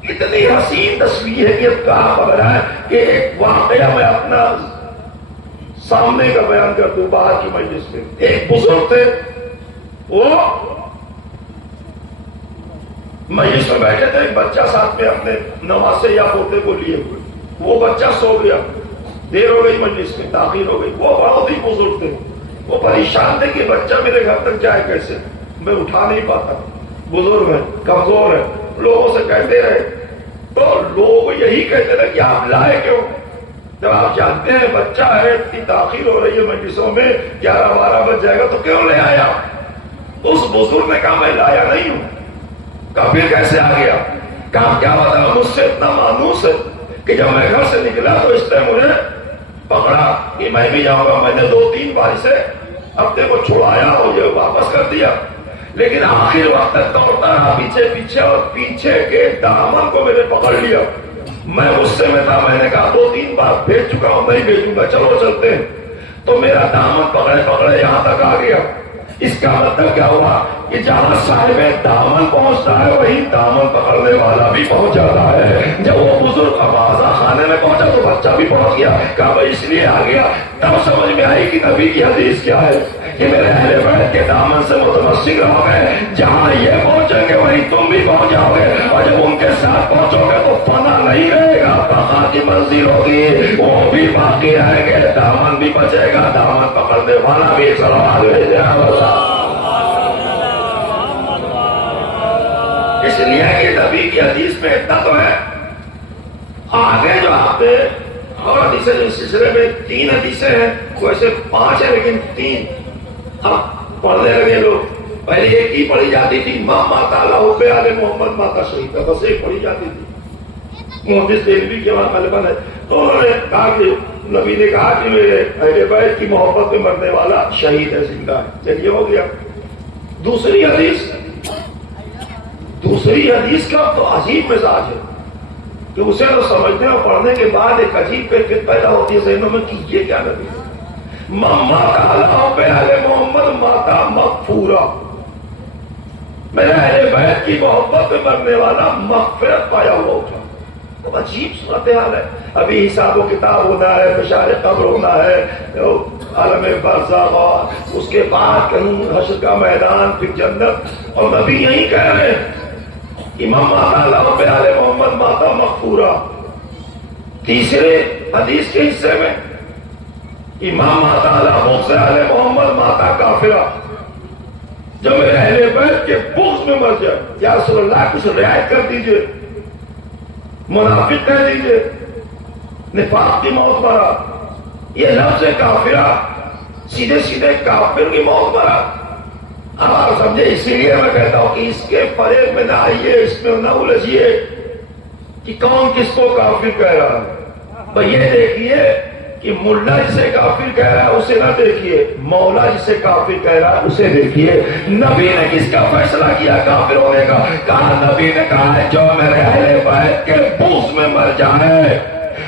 اتنی حسین تصویر ہے کہ اب کہا پڑ رہا ہے کہ ایک واقعہ میں اپنا سامنے کا بیان کرتا ہوں۔ باہر کی مجلس میں ایک بزرگ تھے، وہ مجلس میں بیٹھے تھے، ایک بچہ ساتھ میں اپنے نواسے یا پوتے کو لیے ہوئے، وہ بچہ سو گیا، دیر ہو گئی مجلس میں تاخیر ہو گئی۔ وہ بہت ہی بزرگ تھے، وہ پریشان تھے کہ بچہ میرے گھر تک جائے کیسے، میں اٹھا نہیں پاتا، بزرگ ہے، کمزور ہے، لوگوں سے کہتے رہے تو لوگ یہی کہتے تھے کہ آپ لائے کیوں؟ جب آپ جانتے ہیں بچہ ہے، اتنی تاخیر ہو رہی ہے مجلسوں میں، 11-12 بج جائے گا تو کیوں لے آیا؟ اس بزرگ نے کہا میں لایا نہیں ہوں۔ کہا پھر کیسے آ گیا؟ کہا کیا بتا، مجھ سے اتنا مانوس ہے کہ جب میں گھر سے نکلا تو اس نے مجھے پکڑا کہ میں بھی جاؤں گا۔ میں نے 2-3 بار سے اپنے کو چھڑایا اور یہ واپس کر دیا، لیکن آخر وقت تک دوڑتا رہا پیچھے پیچھے، اور پیچھے کے دامن کو میں نے پکڑ لیا۔ میں غصے میں تھا، میں نے کہا 2-3 بار بھیج چکا ہوں، نہیں بھیجوں گا، چلو چلتے ہیں۔ تو میرا دامن پکڑے پکڑے یہاں تک آ گیا۔ اس کا مطلب کیا ہوا کہ جہاں صاحب دامن پہنچتا ہے وہیں دامن پکڑنے والا بھی پہنچ جاتا ہے۔ جب وہ بزرگ آوازہ خانے میں پہنچا تو بچہ بھی پہنچ گیا۔ کہا بھائی اس لیے آ گیا۔ تب سمجھ میں آئی کہ نبی کی حدیث کیا ہے کہ میرے اہل بیت کے دامن سے متمسک رہو گے، جہاں یہ پہنچیں گے وہیں تم بھی پہنچ جاؤ گے، اور جب ان کے ساتھ پہنچو گے تو فنا نہیں رہے گا، بقا کی منزل ہوگی، وہ بھی باقی رہیں گے، دامن بھی بچے گا، دامن پکڑنے والا بھی صلوات بھیجے گا۔ اس لیے کہ نبی کی حدیث میں اتنا تو ہے۔ آگے جو آپ نے اور حدیثیں جو اس سلسلے میں 3 حدیثیں ہیں، ویسے 5 ہیں لیکن 3 اب پڑھنے لگے لوگ۔ پہلے ایک ہی پڑھی جاتی تھی، ماں ماتا اللہ آل محمد ماتا شہید، بس ایک پڑھی جاتی تھی۔ محدث دہلوی کے وہاں غالباً ہے، تو انہوں نے کہا کہ نبی نے کہا کہ میرے اہل بیت کی محبت میں مرنے والا شہید ہے، زندہ ہے، چلیے ہو گیا۔ دوسری حدیث کا تو عجیب مزاج ہے کہ اسے تو سمجھنے اور پڑھنے کے بعد ایک عجیب کیفیت پیدا ہوتی ہے ذہنوں میں کہ یہ کیا نبی ہے۔ ماتا اللہ پہ اہل محمد ماتا مغفورہ، میرے اہل بیت کی محبت میں مرنے والا مغفرت پایا ہوا اٹھا۔ تو عجیب صورتحال ہے۔ ابھی حساب و کتاب ہونا ہے، بشار قبر ہونا ہے، عالم برزخ، اور اس کے بعد کہیں حشر کا میدان، پھر جنت، اور نبی یہی کہہ رہے ہیں امام ماتا اللہ پہ اہل محمد ماتا مغفورہ۔ تیسرے حدیث کے حصے میں امام ماتا اللہ سے اہل محمد ماتا کافرہ، جو میرے اہل بیت کے بغض میں مر جائے، یا رسول اللہ کچھ رعایت کر دیجئے، منافق کہہ دیجئے، نفاق کی موت مرا۔ یہ لفظ کافرہ سیدھے سیدھے کافر کی موت مرا۔ اب آپ سمجھے، اسی لیے میں کہتا ہوں کہ اس کے فریب میں نہ آئیے، اس میں نہ الجھیے کہ کون کس کو کافر کہہ رہا ہے۔ بھئی یہ دیکھیے کہ ملا جسے کافر کہہ رہا ہے اسے نہ دیکھیے، مولا جسے کافر کہہ رہا ہے اسے دیکھیے۔ نبی نے کس کا فیصلہ کیا کافر ہونے کا؟ کہا نبی نے کہا ہے جو میرے اہل بیت کے بغض میں مر جائے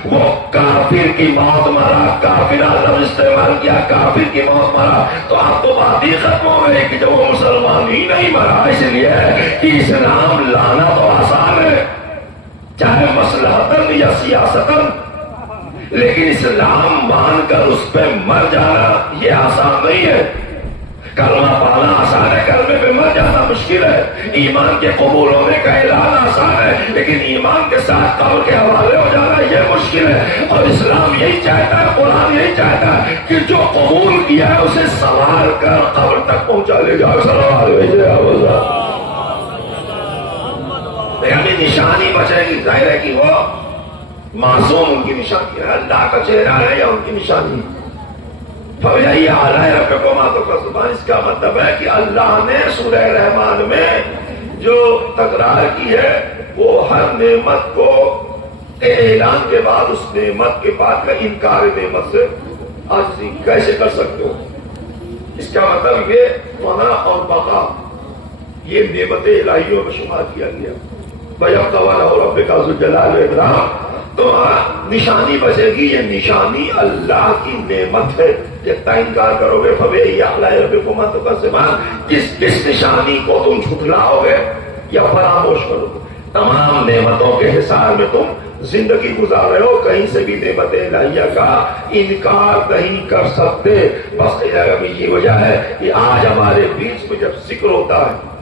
وہ کافر کی موت مرا۔ کافرہ لفظ استعمال کیا، کافر کی موت مرا۔ تو آپ تو بات ہی ختم ہو گئی کہ جب وہ مسلمان ہی نہیں مرا۔ اس لیے کہ اسلام لانا تو آسان ہے، چاہے مصلحتاً یا سیاستاً، لیکن اسلام مان کر اس پہ مر جانا یہ آسان نہیں ہے۔ کلمہ پانا آسان ہے، کلمے پہ مر جانا مشکل ہے۔ ایمان کے قبول ہونے کا اعلان آسان ہے، لیکن ایمان کے ساتھ قبر کے حوالے ہو جانا یہ مشکل ہے۔ اور اسلام یہی چاہتا ہے، قرآن یہی چاہتا ہے کہ جو قبول کیا ہے اسے سنوار کر قبر تک پہنچا لے جاؤ۔ ہمیں نشانی بچے گی، ظاہر ہے کہ وہ معصوم ان کی نشانی ہے، اللہ کا چہرہ ہے یا ان کی نشانی ہے۔ فَبِأَيِّ آلَاءِ رَبِّكُمَا تُكَذِّبَانِ، اس کا مطلب ہے کہ اللہ نے سورہ رحمان میں جو تکرار کی ہے وہ ہر نعمت کو اعلان کے بعد اس نعمت کے بعد کا انکار نعمت سے عاجزی کیسے کر سکتے ہو؟ اس کا مطلب یہ فنا اور بقا یہ نعمت الہیوں میں شمار کیا گیا۔ بَيَبْقَ وَجْهُ رَبِّكَ ذُو الجلال والإکرام، تو نشانی بچے گی، یہ نشانی اللہ کی نعمت ہے۔ جتنا انکار کرو گے فَبِأَيِّ آلَاءِ رَبِّكُمَا تُكَذِّبَانِ، کس نشانی کو تم جھٹلاؤ گے یا فراموش کرو گے؟ تمام نعمتوں کے حصار میں تم زندگی گزار رہے ہو، کہیں سے بھی نعمت الہیہ کا انکار نہیں کر سکتے۔ بس یہ وجہ ہے کہ آج ہمارے بیچ میں جب ذکر ہوتا ہے،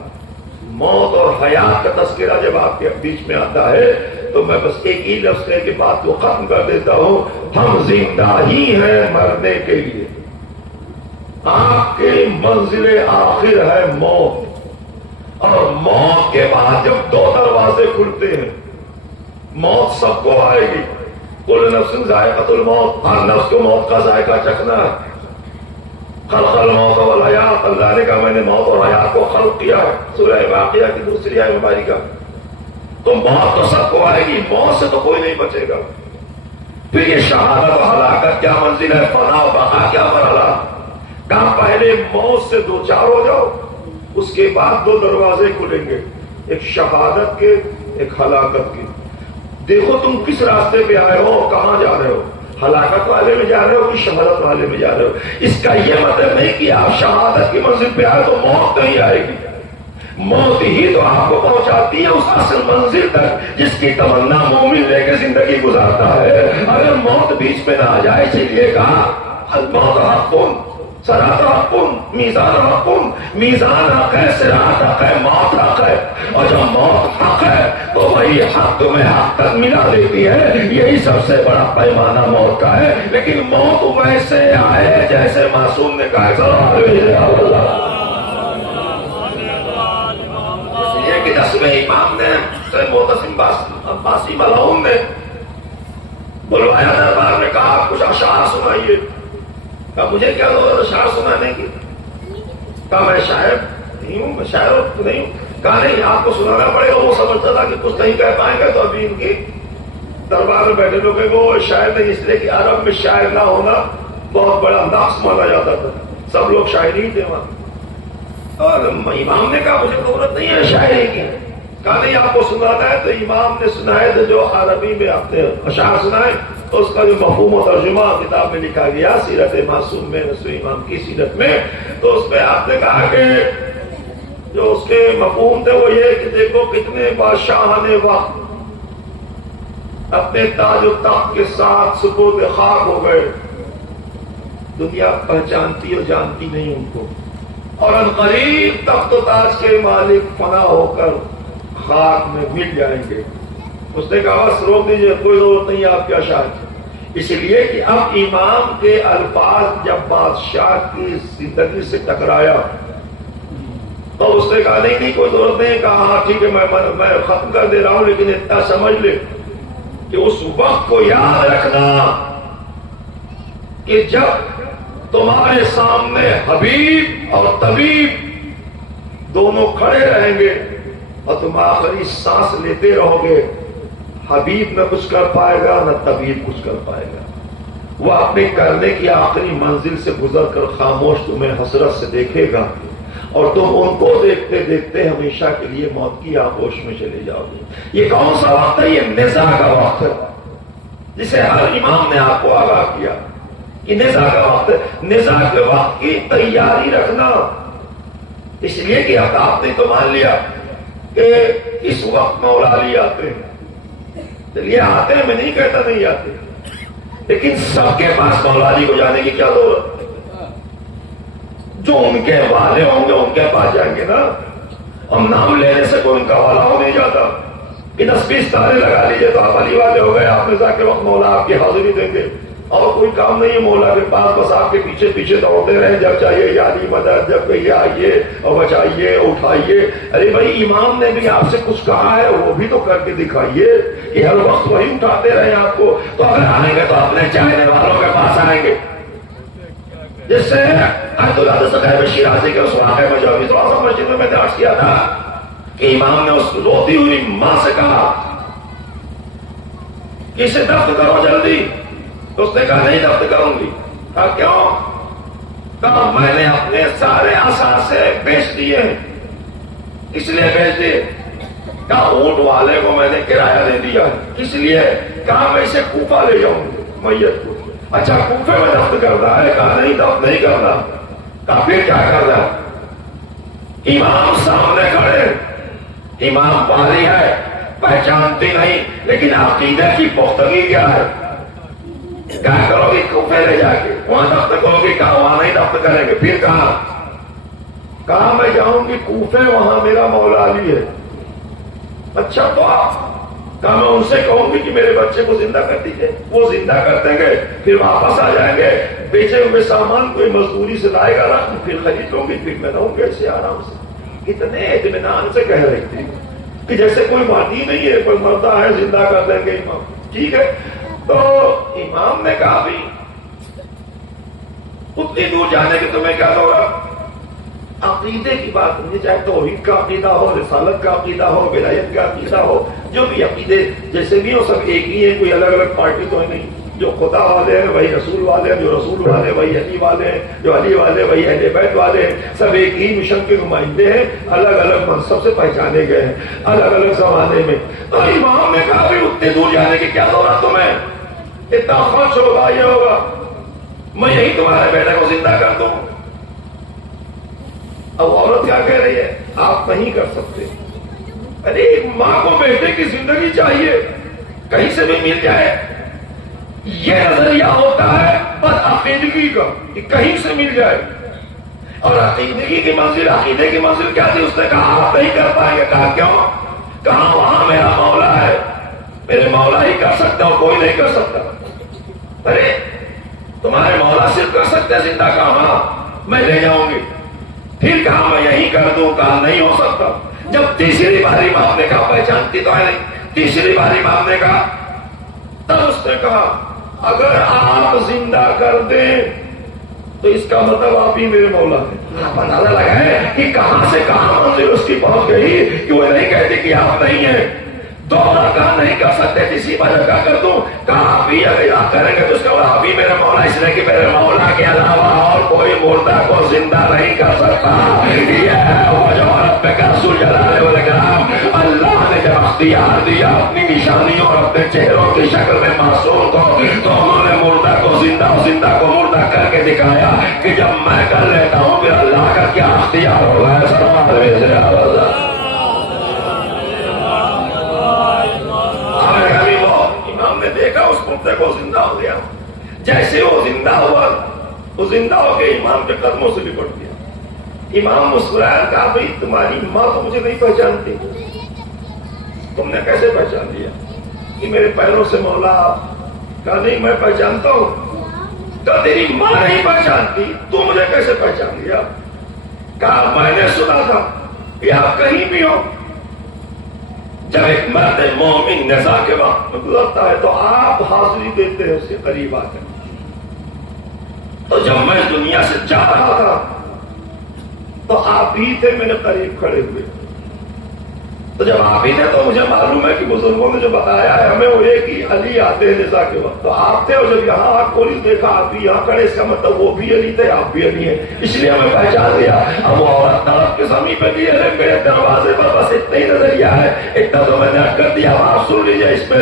موت اور حیات کا تذکرہ جب آپ کے بیچ میں آتا ہے، تو میں بس ایک ہی لفظ کے بات کو ختم کر دیتا ہوں، ہم زندہ ہی ہیں مرنے کے لیے۔ آپ کی منزل آخر ہے موت، اور موت کے بعد جب 2 دروازے کھلتے ہیں، موت سب کو آئے گی. کل نفس ذائقۃ الموت، ہر نفس کو موت کا ذائقہ چکھنا ہے. خلق الموت والحیات، اللہ نے کہا میں نے موت اور حیات کو خلق کیا ہے. سورہ واقعہ کی دوسری آیت مبارکہ. تو موت تو سب کو آئے گی، موت سے تو کوئی نہیں بچے گا. پھر یہ شہادت و ہلاکت کیا منزل ہے، فنا و بقا کیا مرحلہ. کہاں پہلے موت سے دو چار ہو جاؤ، اس کے بعد دو دروازے کھلیں گے، ایک شہادت کے ایک ہلاکت کے. دیکھو تم کس راستے پہ آئے ہو، کہاں جا رہے ہو، ہلاکت والے میں جا رہے ہو کہ شہادت والے میں جا رہے ہو. اس کا یہ مطلب نہیں کہ آپ شہادت کی منزل پہ آئے تو موت نہیں آئے گی. موت ہی تو آپ کو پہنچاتی ہے اس اصل منزل تک جس کی تمنا مومن لے کے زندگی گزارتا ہے. اگر موت بیچ میں نہ آ جائے، چلیے گا الموت حق، صراط حق، میزان حق. میزان حق ہے، صراط حق ہے، موت حق ہے. اور جب موت حق ہے تو وہی حق تمہیں حق تک ملا دیتی ہے. یہی سب سے بڑا پیمانہ موت کا ہے. لیکن موت ویسے آئے جیسے معصوم نے کہا کہ 10ویں امام نے محتسم عباسی ملعون نے بلوایا دربار میں، کہا کچھ اشعار سنائیے. کہا مجھے کیا ضرورت اشعار سنانے کی. کہا میں شاعر نہیں ہوں، میں شاعر نہیں ہوں. کہا نہیں آپ کو سنانا پڑے گا. وہ سمجھتا تھا کہ کچھ نہیں کہہ پائیں گے، تو ابھی ان کی دربار میں بیٹھے لوگ وہ شاعر نہیں، اس لیے کہ عرب میں شاعر نہ ہونا بہت بڑا نقص مانا جاتا تھا. سب لوگ شاعر ہی تھے وہاں. اور امام نے کہا مجھے ضرورت نہیں ہے شاعری کی. کہا نہیں آپ کو سنانا ہے. تو امام نے سنائے تھے جو عربی میں اپنے اشعار سنائے. تو اس کا جو مفہوم و ترجمہ کتاب میں لکھا گیا سیرت معصوم میں، نصر امام کی سیرت میں. تو اس میں آپ نے کہا کہ جو اس کے مفہوم تھے وہ یہ کہ دیکھو کتنے بادشاہان وقت اپنے تاج و تخت کے ساتھ سپرد خاک ہو گئے. دنیا پہچانتی اور جانتی نہیں ان کو. اور عنقریب تخت و تاج کے مالک فنا ہو کر خاک میں مل جائیں گے. اس نے کہا بس روک دیجیے، کوئی ضرورت نہیں آپ کے اشعار کی. اس لیے کہ اب امام کے الفاظ جب بادشاہ کی زندگی سے ٹکرایا تو اس نے کہا نہیں کوئی ضرورت نہیں. کہا ہاں ٹھیک ہے میں ختم کر دے رہا ہوں، لیکن اتنا سمجھ لے کہ اس وقت کو یاد رکھنا کہ جب تمہارے سامنے حبیب اور طبیب دونوں کھڑے رہیں گے اور تم آخری سانس لیتے رہو گے، حبیب نہ کچھ کر پائے گا نہ طبیب کچھ کر پائے گا. وہ اپنے کرنے کی آخری منزل سے گزر کر خاموش تمہیں حسرت سے دیکھے گا اور تم ان کو دیکھتے دیکھتے ہمیشہ کے لیے موت کی آغوش میں چلے جاؤ گے. یہ کون سا وقت ہے؟ یہ نزاع کا وقت ہے جسے ہر امام نے آپ کو آگاہ کیا. یہ نزاع کا وقت ہے. نزاع کے وقت کی تیاری رکھنا. اس لیے کہ اب آپ نے تو مان لیا کہ اس وقت مولا علی آتے ہیں. چلیے آتے ہیں، میں نہیں کہتا نہیں آتے، لیکن سب کے پاس مولا علی کو جانے کی کیا ضرورت؟ جو ان کے والے ہوں گے ان کے پاس جائیں گے نا. ہم نام لینے سے کوئی ان کا والا ہو نہیں جاتا کہ 10-20 تارے لگا لیجیے تو آپ علی والے ہو گئے. آپ نے کے وقت مولا آپ کی حاضری دیں گے اور کوئی کام نہیں ہے مولا کے پاس، بس آپ کے پیچھے پیچھے دوڑتے رہے جب چاہیے یا علی مدد، جب کہیے آئیے اور بچائیے اٹھائیے. ارے بھائی امام نے بھی آپ سے کچھ کہا ہے وہ بھی تو کر کے دکھائیے کہ ہر وقت وہی اٹھاتے رہے آپ کو. تو اگر آئیں گے تو اپنے چاہنے والوں کے پاس آئیں گے. جس سے شیرازی کے اس واقعے میں جو ابھی تھوڑا سا مسجد میں نے عرض کیا تھا کہ امام نے اس روتی ہوئی ماں سے کہا کہ اسے دفن کرو جلدی. تو اس نے کہا نہیں دفن کروں گی. کہا کیوں؟ کہا میں نے اپنے سارے اثاثے بیچ دیے ہیں. اس لیے بیچ دیے. کہا اونٹ والے کو میں نے کرایہ دے دیا. اس لیے کہا میں اسے کوفہ لے جاؤں گی میت کو. اچھا کوفے میں دفن کرنا ہے؟ کہا نہیں دفن نہیں کرنا. کہا پھر کیا کرنا؟ امام سامنے کھڑے، امام باری ہے پہچانتی نہیں، لیکن عقیدہ کی پختگی کیا ہے؟ کیا کرو گی؟ کوفے لے جا کے وہاں دفن کرو گی؟ کہا وہاں نہیں دفن کریں گے. پھر کہا میں جاؤں گی کوفے، وہاں میرا مولا علی ہے. اچھا تو آپ کہا میں ان سے کہوں گی کہ میرے بچے کو زندہ کر دیجیے. وہ زندہ کر دیں گے، پھر واپس آ جائیں گے. بیچے ہوئے سامان کوئی مزدوری سے لائے گا رقم، پھر خرید لوں گی، پھر میں رہوں گے ایسے آرام سے. کتنے اطمینان سے کہہ رہی تھی. کہ جیسے کوئی مادی نہیں ہے، کوئی مردہ ہے زندہ کر دیں گے امام، ٹھیک ہے۔ تو امام نے کہا بھی اتنی دور جانے کے تمہیں کیا ہوگا؟ عقیدے کی بات نہیں، چاہے توحید کا عقیدہ ہو، رسالت کا عقیدہ ہو، ولایت کا عقیدہ ہو، جو بھی عقیدے جیسے بھی ہو سب ایک ہی ہے، کوئی الگ الگ پارٹی تو ہے نہیں۔ جو خدا والے ہیں وہی رسول والے ہیں، جو رسول والے وہی علی والے ہیں، جو علی والے وہی اہل بیت والے ہیں، سب ایک ہی مشن کے نمائندے ہیں، الگ الگ منصب سے پہچانے گئے ہیں الگ الگ زمانے میں۔ تو امام نے کہا بھی اتنے دور جانے کی کیا ضرورت تمہیں؟ اتنا خرچ ہوگا، یہ ہوگا، میں یہی تمہارے بیٹے کو زندہ کر دوں۔ اب عورت کیا کہہ رہی ہے؟ آپ نہیں کر سکتے۔ ارے ایک ماں کو بیٹے کی زندگی چاہیے، کہیں سے بھی مل جائے، یہ نظریہ ہوتا ہے بس عقیدگی کا کہ کہیں سے مل جائے۔ اور عقیدگی کی منزل، عقیدے کی منزل کیا تھی؟ اس نے کہا آپ نہیں کر پائیں گے۔ کہا کیوں؟ کہا وہاں میرا مولا ہے، میرے مولا ہی کر سکتا ہوں، کوئی نہیں کر سکتا۔ ارے تمہارے مولا صرف کر سکتے زندہ، کہا میں لے جاؤں گی۔ پھر کہا میں یہی کر دوں، کہا نہیں ہو سکتا۔ جب تیسری بار امام نے کہا، پہچانتی تو ہے نہیں، تیسری بار امام نے کہا، تب اس نے کہا اگر آپ زندہ کر دیں تو اس کا مطلب آپ ہی میرے مولا ہیں۔ آپ اندازہ لگائیں کہ کہاں سے کہاں منزل اس کی پہنچ گئی کہ وہ نہیں کہتے کہ آپ نہیں ہیں۔ دوبارہ کہا نہیں کر سکتے، تیسری بار کیا کر دوں؟ کہا آپ ہی اگر آپ کریں گے تو اس کا مطلب آپ ہی میرے مولا، اس لیے کہ میرے مولا کے علاوہ اور کوئی مردہ کو زندہ نہیں کر سکتا۔ یہ ہے وہ جو رب کا رسول جلالہ والاکرام اللہ نے جب اختیار دیا اپنی نشانیوں اور اپنے چہروں کی شکل میں معصوم کو، تو انہوں نے مردہ کو زندہ اور زندہ کو مردہ کر کے دکھایا کہ جب میں کر لیتا ہوں پھر اللہ کا کیا اختیار ہوگا۔ امام نے دیکھا اس مردے کو زندہ ہو گیا، جیسے وہ زندہ ہوا، وہ زندہ ہو کے امام کے قدموں سے لپٹ گیا۔ امام مسکرایا، کہا بھائی تمہاری ماں تو مجھے نہیں پہچانتی، تم نے کیسے پہچان لیا کہ میرے پیروں سے مولا؟ کہا نہیں میں پہچانتا ہوں۔ کہا تیری ماں نہیں پہچانتی، تو مجھے کیسے پہچان لیا؟ کہا میں نے سنا تھا کہ آپ کہیں بھی ہو، جب ایک مرد مومن نزا کے وقت گزرتا ہے تو آپ حاضری دیتے ہیں، اس کے قریب آتے ہیں۔ تو جب میں دنیا سے جا رہا تھا تو آپ ہی تھے میرے قریب کھڑے ہوئے۔ تو جب آپ ہی تھے تو مجھے معلوم ہے کہ بزرگوں نے جو بتایا ہے ہمیں وہ ایک ہی علی آتے ہیں نزا کے وقت، تو آپ تھے، اور جب یہاں آپ کو دیکھا آپ بھی یہاں کھڑے، اس کا مطلب وہ بھی علی تھے، آپ بھی علی ہیں، اس لیے ہمیں پہچان لیا۔ اب وہ عورت طرف کے سمیپ پہ بھی ہے، میرے دروازے پر بس اتنا ہی نظریہ ہے، اتنا تو میں نے کر دیا۔ آپ سن لیجیے، اس میں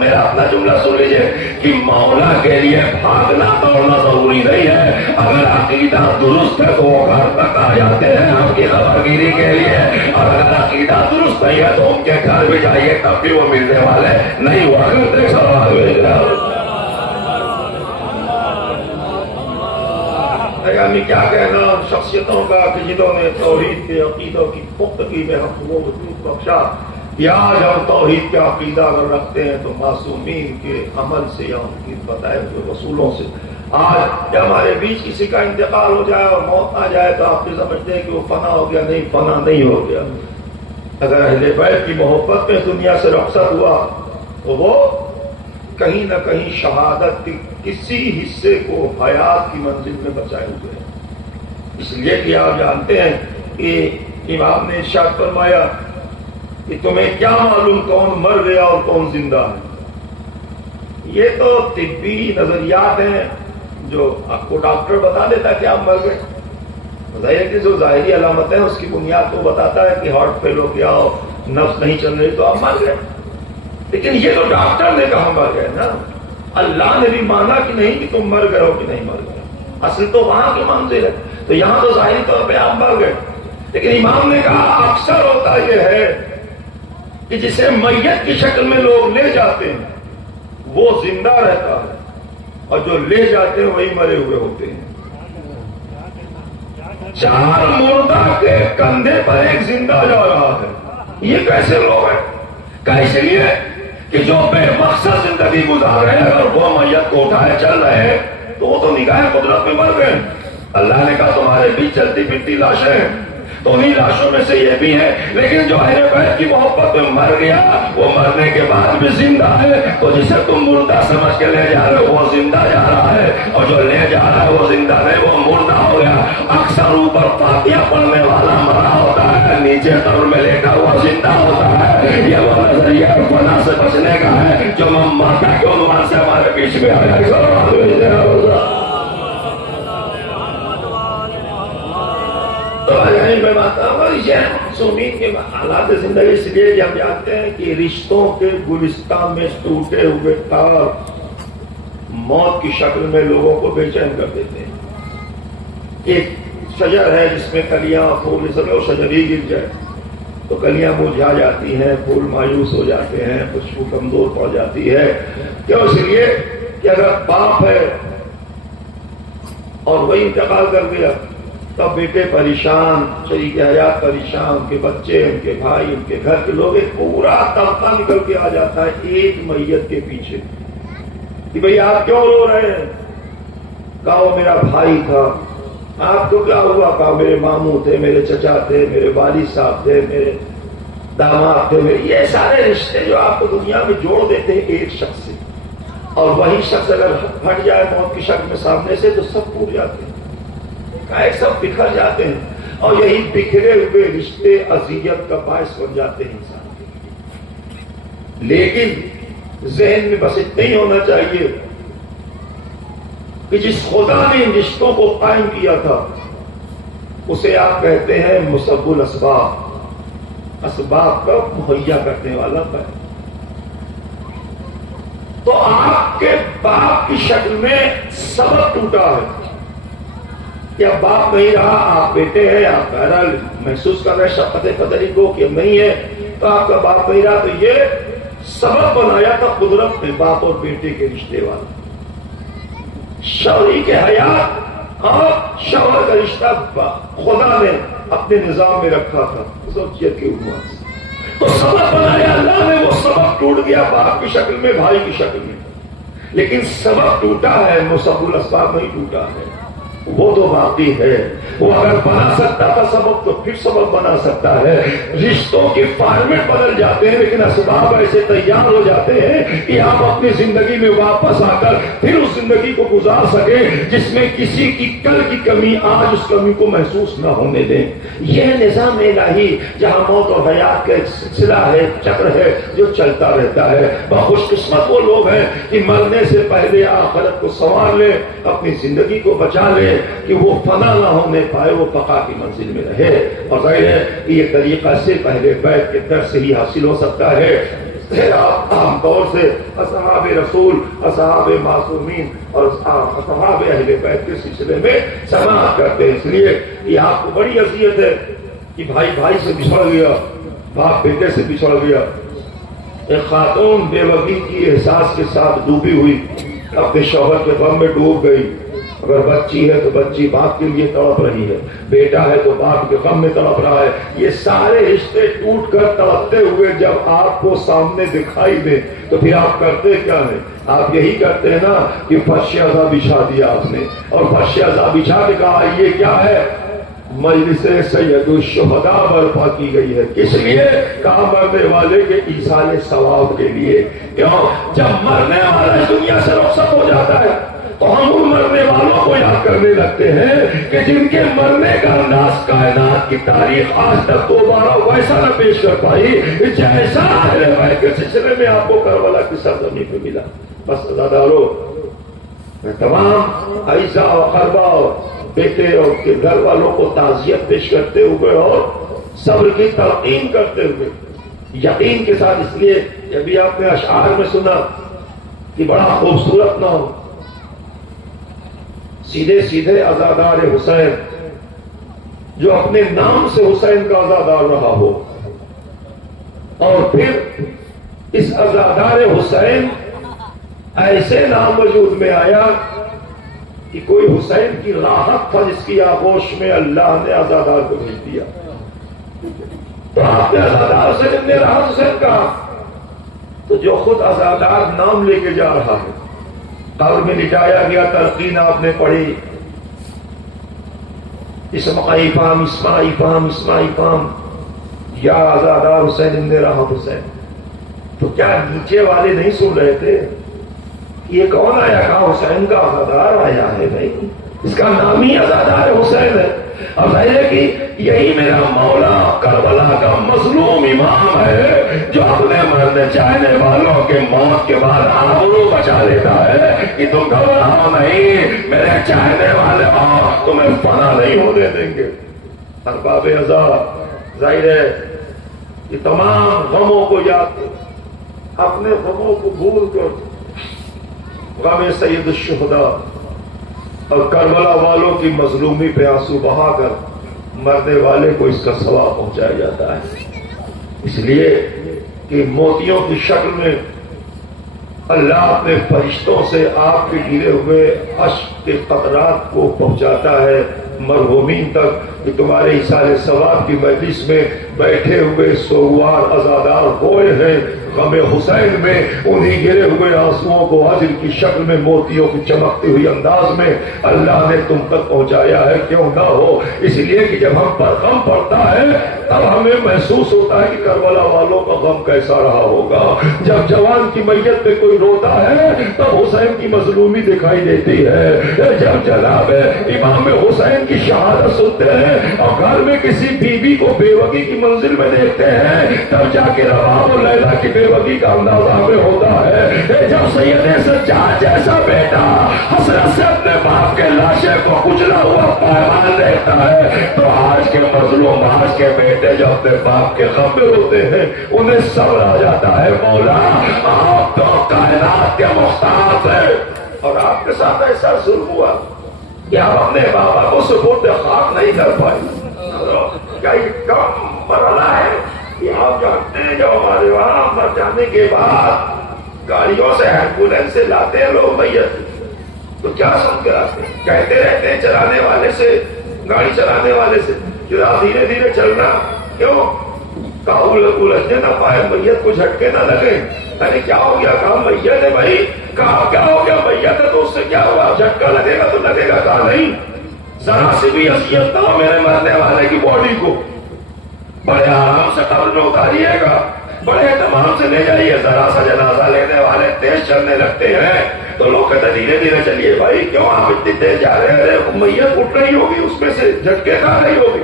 میرا اپنا جملہ سن لیجیے کہ مولا کے لیے بھاگنا دوڑنا ضروری نہیں ہے۔ اگر عقیدہ درست ہے تو وہ گھر تک آ جاتے ہیں آپ کی خبر گیری کے لیے، اور اگر عقیدہ درست نہیں ہے تو ان کے گھر بھی جائیے تب بھی وہ ملنے والے نہیں ہوا کرتے۔ سوال یعنی کیا کہنا شخصیتوں کا کہ جنہوں نے توحید کے عقیدوں کی پختگی میں ہم کو وجود بخشا، یا آج ہم توحید کا عقیدہ اگر رکھتے ہیں تو معصومین کے عمل سے یا ان کی بتائے ہوئے رسولوں سے، آج جب ہمارے بیچ کسی کا انتقال ہو جائے اور موت آ جائے تو آپ یہ سمجھتے ہیں کہ وہ فنا ہو گیا، نہیں، فنا نہیں ہو گیا۔ اگر اہل بیت کی محبت میں دنیا سے رخصت ہوا تو وہ کہیں نہ کہیں شہادت کی کسی حصے کو حیات کی منزل میں بچائے ہوئے ہیں۔ اس لیے کہ آپ جانتے ہیں کہ امام نے ارشاد فرمایا کہ تمہیں کیا معلوم کون مر گیا اور کون زندہ ہے؟ یہ تو طبی نظریات ہیں جو آپ کو ڈاکٹر بتا دیتا کہ آپ مر گئے۔ ظاہر کہ جو ظاہری علامتیں اس کی بنیاد کو بتاتا ہے کہ ہارٹ فیل ہو گیا اور نفس نہیں چل رہی تو آپ مر گئے، لیکن یہ تو ڈاکٹر نے کہا مر گئے نا، اللہ نے بھی مانا کہ نہیں کہ تم مر گئے ہو کہ نہیں مر گئے، اصل تو وہاں کی منزل ہے، تو یہاں تو ظاہری طور پہ آپ مر گئے، لیکن امام نے کہا اکثر ہوتا یہ ہے کہ جسے میت کی شکل میں لوگ لے جاتے ہیں وہ زندہ رہتا ہے، اور جو لے جاتے ہیں وہی مرے ہوئے ہوتے ہیں۔ چار مردہ کے کندھے پر ایک زندہ جا رہا ہے، یہ کیسے لوگ ہیں؟ کہ اس لیے کہ جو بے مقصد زندگی گزار رہے ہیں اور وہ میت کو اٹھائے چل رہے ہیں تو وہ تو نگاہ قدرت میں مر گئے۔ اللہ نے کہا تمہارے بیچ چلتی پھرتی لاشیں ہیں، تو انہیں لاشوں میں سے یہ بھی ہے. لیکن جو اہل بیت کی محبت میں مر گیا وہ مرنے کے بعد بھی زندہ ہے. تو جسے تم مردہ سمجھ کے لے جا رہے ہو وہ زندہ جا رہا ہے, اور جو لے جا رہا ہے وہ زندہ نہیں, وہ مردہ ہو گیا. اکثر اوپر فاتحہ پڑھنے والا مرا ہوتا ہے, نیچے قبر میں لیٹا ہوا زندہ ہوتا ہے. یہ وہ نظریہ فنا سے بچنے کا ہے جو ماتا کے عنوان سے ہمارے بیچ میں آیا. تو میں ماتا ہوں سمین کے حالات زندگی اس لیے کہ ہم جانتے ہیں کہ رشتوں کے گلستان میں ٹوٹے ہوئے تار موت کی شکل میں لوگوں کو بے چین کر دیتے ہیں. ایک شجر ہے جس میں کلیاں پھول اور شجر ہی گر جائے تو کلیاں مرجھا جاتی ہیں, پھول مایوس ہو جاتے ہیں, خوشبو کمزور پڑ جاتی ہے. کیوں؟ اس لیے کہ اگر باپ ہے اور وہی انتقال کر گیا تب بیٹے پریشان, شریک حیات پریشان, ان کے بچے, ان کے بھائی, ان کے گھر کے لوگ, ایک پورا طبقہ نکل کے آ جاتا ہے ایک میت کے پیچھے کہ بھئی آپ کیوں رو رہے ہیں؟ کہا وہ میرا بھائی تھا. آپ کو کیا ہوا؟ کہا میرے ماموں تھے, میرے چچا تھے, میرے والد صاحب تھے, میرے داماد تھے, میرے یہ سارے رشتے جو آپ کو دنیا میں جوڑ دیتے ہیں ایک شخص سے, اور وہی شخص اگر ہٹ جائے موت کی شکل میں سامنے سے تو سب ٹوٹ جاتے ہیں, سب بکھر جاتے ہیں. اور یہی بکھرے ہوئے رشتے اذیت کا باعث بن جاتے ہیں انسان کے. لیکن ذہن میں بس اتنا ہی ہونا چاہیے کہ جس خدا نے ان رشتوں کو قائم کیا تھا اسے آپ کہتے ہیں مسبب الاسباب, اسباب کا مہیا کرنے والا ہے. تو آپ کے باپ کی شکل میں سبب ٹوٹا ہے کہ اب باپ نہیں رہا, آپ بیٹے ہیں, آپ بہرحال محسوس کر رہے شفقت قدری کو کہ نہیں ہے, تو آپ کا باپ نہیں رہا. تو یہ سبب بنایا تھا قدرت نے باپ اور بیٹے کے رشتے والا. شوہری کے حیات اور شوہر کا رشتہ خدا نے اپنے نظام میں رکھا تھا زوجیت کے عنوان سے. تو سبب بنایا اللہ نے, وہ سبب ٹوٹ گیا باپ کی شکل میں, بھائی کی شکل میں. لیکن سبب ٹوٹا ہے, مسبب الاسباب نہیں ٹوٹا ہے. وہ تو باقی ہے. وہ اگر بنا سکتا تھا سبب تو پھر سبب بنا سکتا ہے. رشتوں کے فارمیٹ بدل جاتے ہیں لیکن اسباب ایسے تیار ہو جاتے ہیں کہ آپ اپنی زندگی میں واپس آ کر پھر اس زندگی کو گزار سکیں جس میں کسی کی کل کی کمی آج اس کمی کو محسوس نہ ہونے دیں. یہ نظام الہی جہاں موت اور حیات کا ایک سلسلہ ہے, چکر ہے جو چلتا رہتا ہے. بہت خوش قسمت وہ لوگ ہیں کہ مرنے سے پہلے آخرت کو سنوار لیں, اپنی زندگی کو بچا لیں کہ وہ فنا نہ ہونے پائے, وہ بقا کی منزل میں رہے. اور ظاہر ہے کہ یہ طریقہ سے پہلے بیت کے در سے ہی حاصل ہو سکتا ہے. آپ عام طور سے اصحاب رسول, اصحاب معصومین اور اصحاب اہل بیت کے سلسلے میں سماعت کرتے ہیں. اس لیے یہ آپ کو بڑی اذیت ہے کہ بھائی بھائی سے بچھڑ گیا, باپ بیٹے سے بچھڑ گیا. ایک خاتون بے وفی کی احساس کے ساتھ ڈوبی ہوئی, اپنے شوہر کے غم میں ڈوب گئی. اگر بچی ہے تو بچی باپ کے لیے تڑپ رہی ہے, بیٹا ہے تو باپ کے غم میں تڑپ رہا ہے. یہ سارے رشتے ٹوٹ کر تڑپتے ہوئے جب آپ کو سامنے دکھائی دیں تو پھر آپ کرتے کیا ہیں؟ آپ یہی کرتے ہیں نا کہ فرش عزا بچھا دیا آپ نے, اور فرش عزا بچھا کے کہا یہ کیا ہے؟ مجلس سید الشہداء برپا کی گئی ہے. کس لیے؟ کہا مرنے والے کے ایصال ثواب کے لیے. کیوں؟ جب مرنے والا دنیا سے رخصت ہو جاتا ہے تو ہم ان مرنے والوں کو یاد کرنے لگتے ہیں کہ جن کے مرنے کا انداز کائنات کی تاریخ آج تک دوبارہ ویسا نہ پیش کر پائی جیسا اہل بیت کے سلسلے میں آپ کو کربلا کی سرزمین پہ ملا. بس عزادارو, میں تمام اعزاء و اقربا اور بیٹے اور کے گھر والوں کو تعزیت پیش کرتے ہوئے اور صبر کی تلقین کرتے ہوئے یقین کے ساتھ, اس لیے جب بھی آپ نے اشعار میں سنا کہ بڑا خوبصورت نہ ہو, سیدھے سیدھے عزادار حسین جو اپنے نام سے حسین کا عزادار رہا ہو, اور پھر اس عزادار حسین ایسے نام وجود میں آیا کہ کوئی حسین کی راحت تھا جس کی آغوش میں اللہ نے عزادار کو بھیج دیا. تو آپ نے عزادار سے جب نے راحت حسین کہا تو جو خود عزادار نام لے کے جا رہا ہے, قبر میں لٹایا گیا, تلقین آپ نے پڑھی, اسماعی فام یا آزادار حسین ابن راحت حسین. تو کیا نیچے والے نہیں سن رہے تھے؟ یہ کون آیا؟ کہا حسین کا آزادار آیا ہے بھائی، اس کا نام ہی آزادار حسین ہے. اب ہے کہ یہی میرا مولا کربلا کا مظلوم امام ہے جو اپنے مرنے چاہنے والوں کے موت کے بعد آبرو بچا لیتا ہے کہ تم گھبراؤ نہیں، میرے چاہنے والے تمہیں فنا نہیں ہونے دیں گے. ارباب عذاب ظاہر ہے یہ تمام غموں کو یاد کرو، اپنے غموں کو بھول کر غم سید الشہداء اور کربلا والوں کی مظلومی پہ آنسو بہا کر مرنے والے کو اس کا ثواب پہنچایا جاتا ہے. اس لیے کہ موتیوں کی شکل میں اللہ اپنے فرشتوں سے آپ کے گرے ہوئے اشک کے قطرات کو پہنچاتا ہے مرحومین تک کہ تمہارے ایثار ثواب کی مجلس میں بیٹھے ہوئے سوگوار عزادار ہوئے ہیں غم حسین میں، انہی گرے ہوئے آنسوؤں کو اجر کی شکل میں موتیوں کی چمکتی ہوئی انداز میں اللہ نے تم تک پہنچایا ہے. کیوں نہ ہو؟ اس لیے کہ جب ہم پر غم پڑتا ہے تب ہمیں محسوس ہوتا ہے کہ کربلا والوں کا غم کیسا رہا ہوگا. جب جوان کی میت پہ کوئی روتا ہے تب حسین کی مظلومی دکھائی دیتی ہے. جب جناب امام حسین کی شہادت سنتے ہیں اور گھر میں کسی بیوی کو بیوگی کی منزل میں دیکھتے ہیں تب جا کے رباب و لیلا کی بیوگی کا اندازہ ہمیں ہوتا ہے. جب سید سجاد جیسا بیٹا حسرت سے اپنے باپ کے لاشے کو کچلا ہوا پائبان دیکھتا ہے تو آج کے مظلوم آج کے بیٹے جو اپنے باپ کے غم میں روتے ہیں انہیں صبر آ جاتا ہے. مولا آپ تو کائنات کے محتاج ہیں اور آپ کے ساتھ ایسا ظلم ہوا کہ آپ اپنے بابا کو سپرد خاک نہیں کر پائے. کیا یہ کم مرحلہ ہے کہ آپ جانتے ہیں جو ہمارے وہاں مر جانے کے بعد گاڑیوں سے ایمبولینس سے لاتے ہیں لوگ میت تو کیا سن کر آتے ہیں؟ کہتے رہتے ہیں چلانے والے سے، گاڑی چلانے والے سے ذرا دھیرے دھیرے چلنا. کیوں؟ الجھنے نہ پائے، میت کو جھٹکے نہ لگے. ارے کیا ہو گیا؟ کہا میت ہے بھائی. کہا کیا ہو گیا؟ میت ہے تو اس سے کیا ہوا؟ جھٹکا لگے گا تو لگے گا. کہا نہیں، ذرا سی بھی اذیت نہ ہو میرے مرنے والے کی باڈی کو، بڑے آرام سے قبر میں اتاریے گا، بڑے اہتمام سے لے جائیے. ذرا سا جنازہ لینے والے تیز چلنے لگتے ہیں تو لوگ کہتے دھیرے دھیرے چلیے. بھائی کیوں آپ اتنی تیز جا رہے ہیں؟ ارے میت اٹھ رہی ہوگی، اس میں سے جھٹکے کھا رہی ہوگی.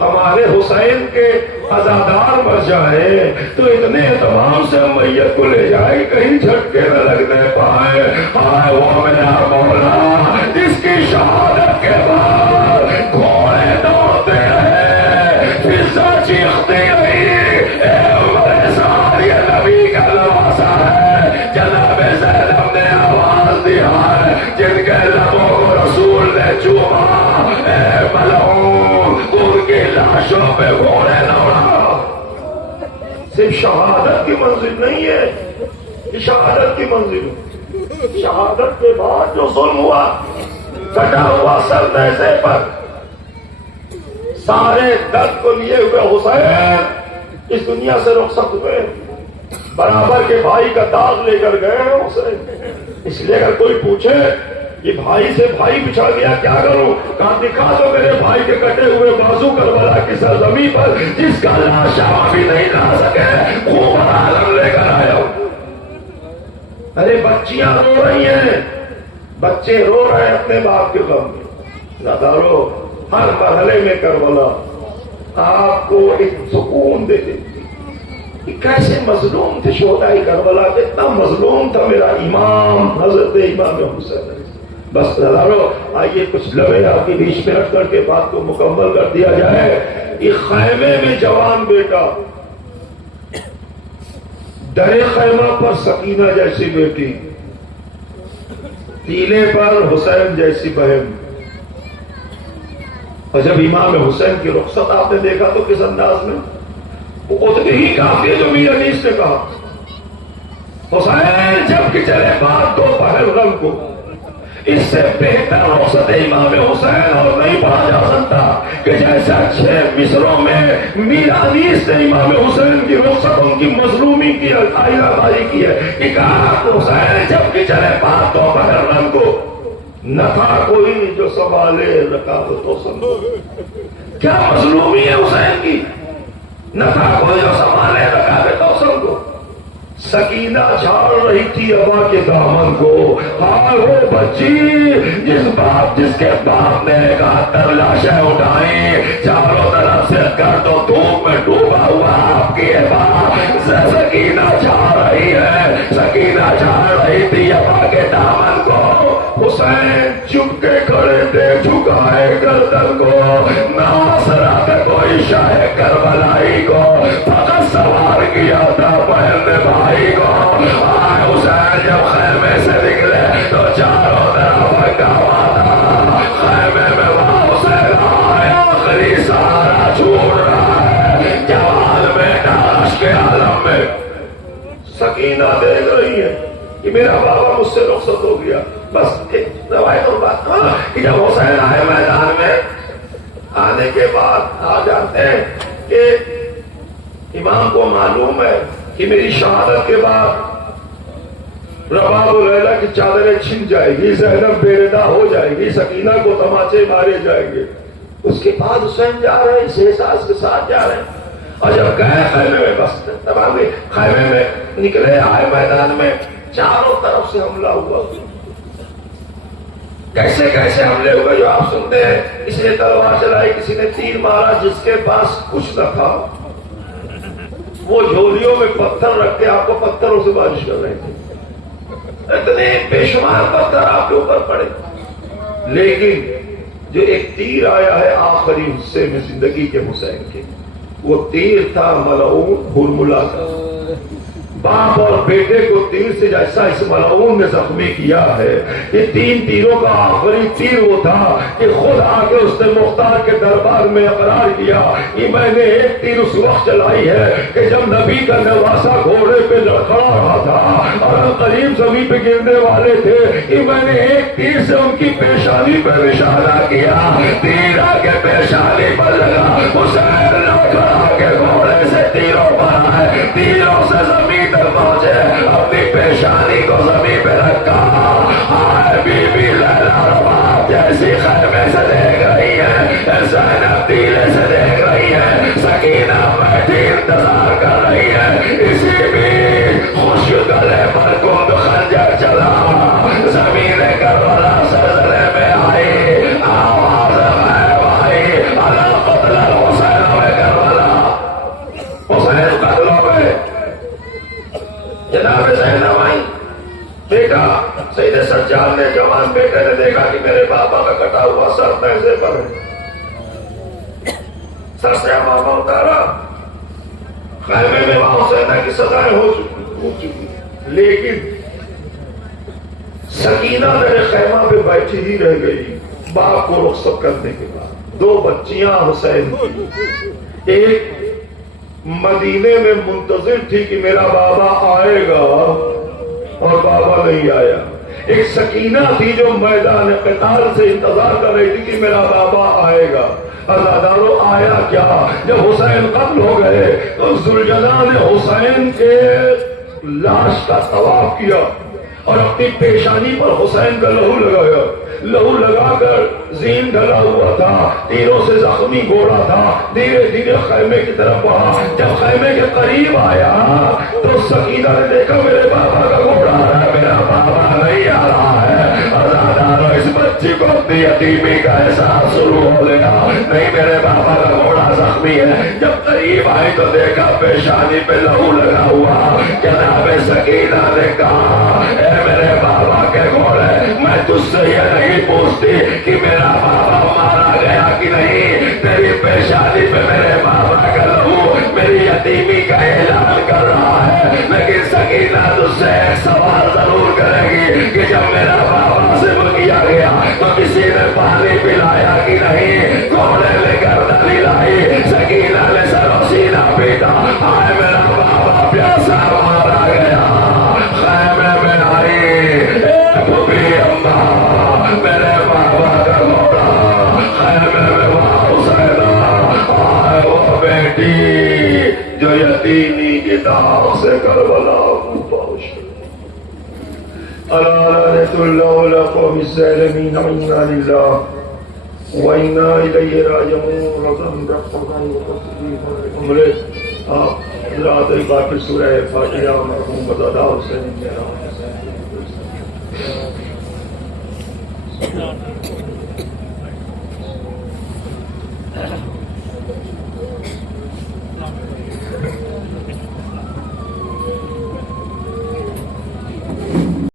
ہمارے حسین کے عزادار مر جائیں تو اتنے اہتمام سے میت کو لے جائے کہیں جھٹکے نہ لگنے پائے. ہائے وہ میرا مولا جس کی شہادت کے بعد گھوڑے دوڑتے ہیں، فضا چیختی رہی، اے عمر سار یہ نبی کا لباسا ہے. جناب زینب نے آواز دیا ہے جن کے لبوں کو رسول نے چوما، اے ملعون ان کی لاشوں پہ گھوڑے دوڑا. صرف شہادت کی منزل نہیں ہے، یہ شہادت کی منزل ہے. شہادت کے بعد جو ظلم ہوا، کٹا ہوا سر نیزے پر سارے درد کو لیے ہوئے حسین اس دنیا سے رخصت ہوئے، برابر کے بھائی کا داغ لے کر گئے حسین. اس لیے اگر کوئی پوچھے یہ بھائی سے بھائی بچھڑ گیا کیا کروں؟ کہاں دکھا دو میرے بھائی کے کٹے ہوئے بازو کربلا کی سرزمین پر جس کا لاش بھی نہیں لا سکے، خوب عالم لے کر آیا ہوں. ارے بچیاں رو رہی ہیں، بچے رو رہے ہیں اپنے باپ کے غم میں. زادارو ہر مرحلے میں کربلا آپ کو ایک سکون دے دیتی. کیسے مظلوم تھے شہدائے کربلا، کتنا مظلوم تھا میرا امام حضرت امام حسین. بس زادارو آئیے کچھ لمحے آپ کے بیچ میں رکھ کر کے بات کو مکمل کر دیا جائے. ایک خیمے میں جوان بیٹا، درے خیمہ پر سکینہ جیسی بیٹی، ٹیلے پر حسین جیسی بہن. اور جب امام حسین کی رخصت آپ نے دیکھا تو کس انداز میں؟ وہ اتنی ہی کافی ہے جو میر انیس نے کہا، حسین جب کہ چلے بات دو پہر غم کو، اس سے بہتر رخصت امام حسین اور نہیں پڑھا جا سکتا کہ جیسے اچھے مصروں میں میر انیس نے امام حسین کی رخصت ان کی مظلومی کی آئینہ باری کی ہے کہ کہا حسین جب کہ چلے بات دو پہر غم کو، نہ تھا کوئی جو سنبھالے رکعت و سنبھالے. کیا مظلومی ہے حسین کی؟ نہ تھا کوئی جو سنبھالے رکھا دے توسن کو. سکینہ جھاڑ رہی تھی ابا کے دامن کو. ہائے وہ بچی جس کے باپ نے 71 لاشیں اٹھائی، چاروں طرف سے گرد و دھوپ میں ڈوبا ہوا آپ کی باپ. سکینہ جھاڑ رہی ہے، سکینہ جھاڑ رہی تھی ابا کے دامن کو. حسین چپ کے کھڑے تھے جھکائے گردن کو. ناصرہ نے کوئی شاہ کربلائی کو فقط سوار کیا تھا پہلے بھائی کو. حسین جب خیمے سے نکلے تو چاروں طرف ہنگامہ تھا. خیمے میں وہاں حسین آیا، آخری سہارا چھوڑ رہا ہے جوال میں ڈاش کے عالم میں. سکینہ دیکھ رہی ہے کہ میرا بابا مجھ سے رخصت ہو گیا. بس ایک روایت اور بات کہ جب حسین آئے میدان میں، آنے کے بعد آ جانتے ہیں کہ امام کو معلوم ہے کہ میری شہادت کے بعد رباب و لیلا کی چادریں چھن جائے گی، زینب بے ردا ہو جائے گی، سکینہ کو تماچے مارے جائیں گے. اس کے بعد حسین جا رہے ہیں اس احساس کے ساتھ جا رہے ہیں. اور جب گئے خیمے میں، بس تمام خیمے میں نکلے، آئے میدان میں، چاروں طرف سے حملہ ہوا. کیسے کیسے حملے ہوئے جو آپ سنتے ہیں. کسی نے تلوار چلائی، کسی نے تیر مارا. جس کے پاس کچھ نہ تھا وہ جھولیوں میں پتھر رکھ کے آپ کو پتھروں سے بارش کر رہے تھے. اتنے بے شمار پتھر آپ کے اوپر پڑے. لیکن جو ایک تیر آیا ہے آخری حصے میں زندگی کے حسین کے، وہ تیر تھا ملعون ہرملا کا. باپ اور بیٹے کو تیر سے جیسا اس ملعون نے زخمی کیا ہے، یہ 3 تیروں کا آخری تیر وہ تھا کہ خود آ کے اس نے مختار کے دربار میں اقرار کیا کہ میں نے ایک تیر اس وقت چلائی ہے کہ جب نبی کا نواسا گھوڑے پہ لڑکھڑا رہا تھا اور قریب زمین پہ گرنے والے تھے کہ میں نے ایک تیر سے ان کی پیشانی پہ اشارہ کیا. تیر آ کے پیشانی پر لگا، حسین لڑکھڑا کے گھوڑے سے تیروں پر آئے، تیروں سے زمین پہنچے، اپنی پیشانی کو زمین پہ رکھا. آئے بی بی لیلا رباب جیسی خیمے سے دیکھ رہی ہے، زینب دیلے سے دیکھ رہی ہے، سکینہ بیٹھی انتظار کر رہی ہے. اسی بھی خوش گلے پر کند خنجر چلا، زمین کربلا زلزلے میں آئی، آواز غیب آئی، الا قتل الحسین میں کربلا، حسین قتل ہو گئے. جناب زینب آئی، بیٹا سید سجاد نے جوان بیٹے نے دیکھا کہ میرے بابا کا کٹا ہوا سر پیسے پر ہے، سر سے بابا اتارا. خیمے میں وہاں حسینہ کی سزائیں ہو چکی، لیکن سکینہ میرے خیمہ پہ بیٹھی ہی رہ گئی. باپ کو رخصت کرنے کے بعد 2 بچیاں حسین کی، ایک مدینے میں منتظر تھی کہ میرا بابا آئے گا اور بابا نہیں آیا. ایک سکینہ تھی جو میدان قتال سے انتظار کر رہی تھی کہ میرا بابا آئے گا. عزادارو آیا کیا؟ جب حسین قتل ہو گئے تو ذوالجلال نے حسین کے لاش کا طواف کیا اور اپنی پیشانی پر حسین کا لہو لگایا. لہو لگا کر زین ڈھلا ہوا تھا، تیروں سے زخمی گھوڑا تھا، دھیرے دھیرے خیمے کی طرف بڑھا. جب خیمے کے قریب آیا تو سکینہ نے دیکھا میرے بابا کا گھوڑا آ رہا ہے، میرا بابا نہیں آ رہا ہے. عزادارو اس بچی کو اپنی یتیمی کا احساس شروع ہو گیا، نہیں میرے بابا کا گھوڑا زخمی ہے. جب قریب آئی تو دیکھا پیشانی پہ لہو لگا ہوا. جناب سکینہ نے کہا اے میرے بابا کے گھوڑے، میں تجھ سے یہ نہیں پوچھتی کہ میرا بابا مارا گیا کہ نہیں، تیری پیشانی پہ میرے بابا کا لہو میری یتیمی کا اعلان کر رہا ہے. لیکن سکینہ تجھ سے ایک سوال ضرور کرے گی کہ جب میرا بابا سے کیا گیا تو کسی نے پانی پلایا کہ نہیں، گھوڑے لے کر ڈالی لائی. سکینہ نے سر و سینہ پیٹا، آئے میرا بابا پیاسا مارا گیا. خیمے میں آئی پھوپھی اماں، میرے بابا کا گھوڑا. خیمے میں وہاں حسینہ، آئے وہ بیٹی جو یتیمی کی داغ سے کربلا پہنچ. ألا لعنة الله لقوم الظالمين. إنا لله وَإِنَّا إِلَيْهِ راجعون رضم رقصا وتصدیقا عمرے آپ حضرات باقی سورہ فاتحہ مرحوم بزادہ حسین میرا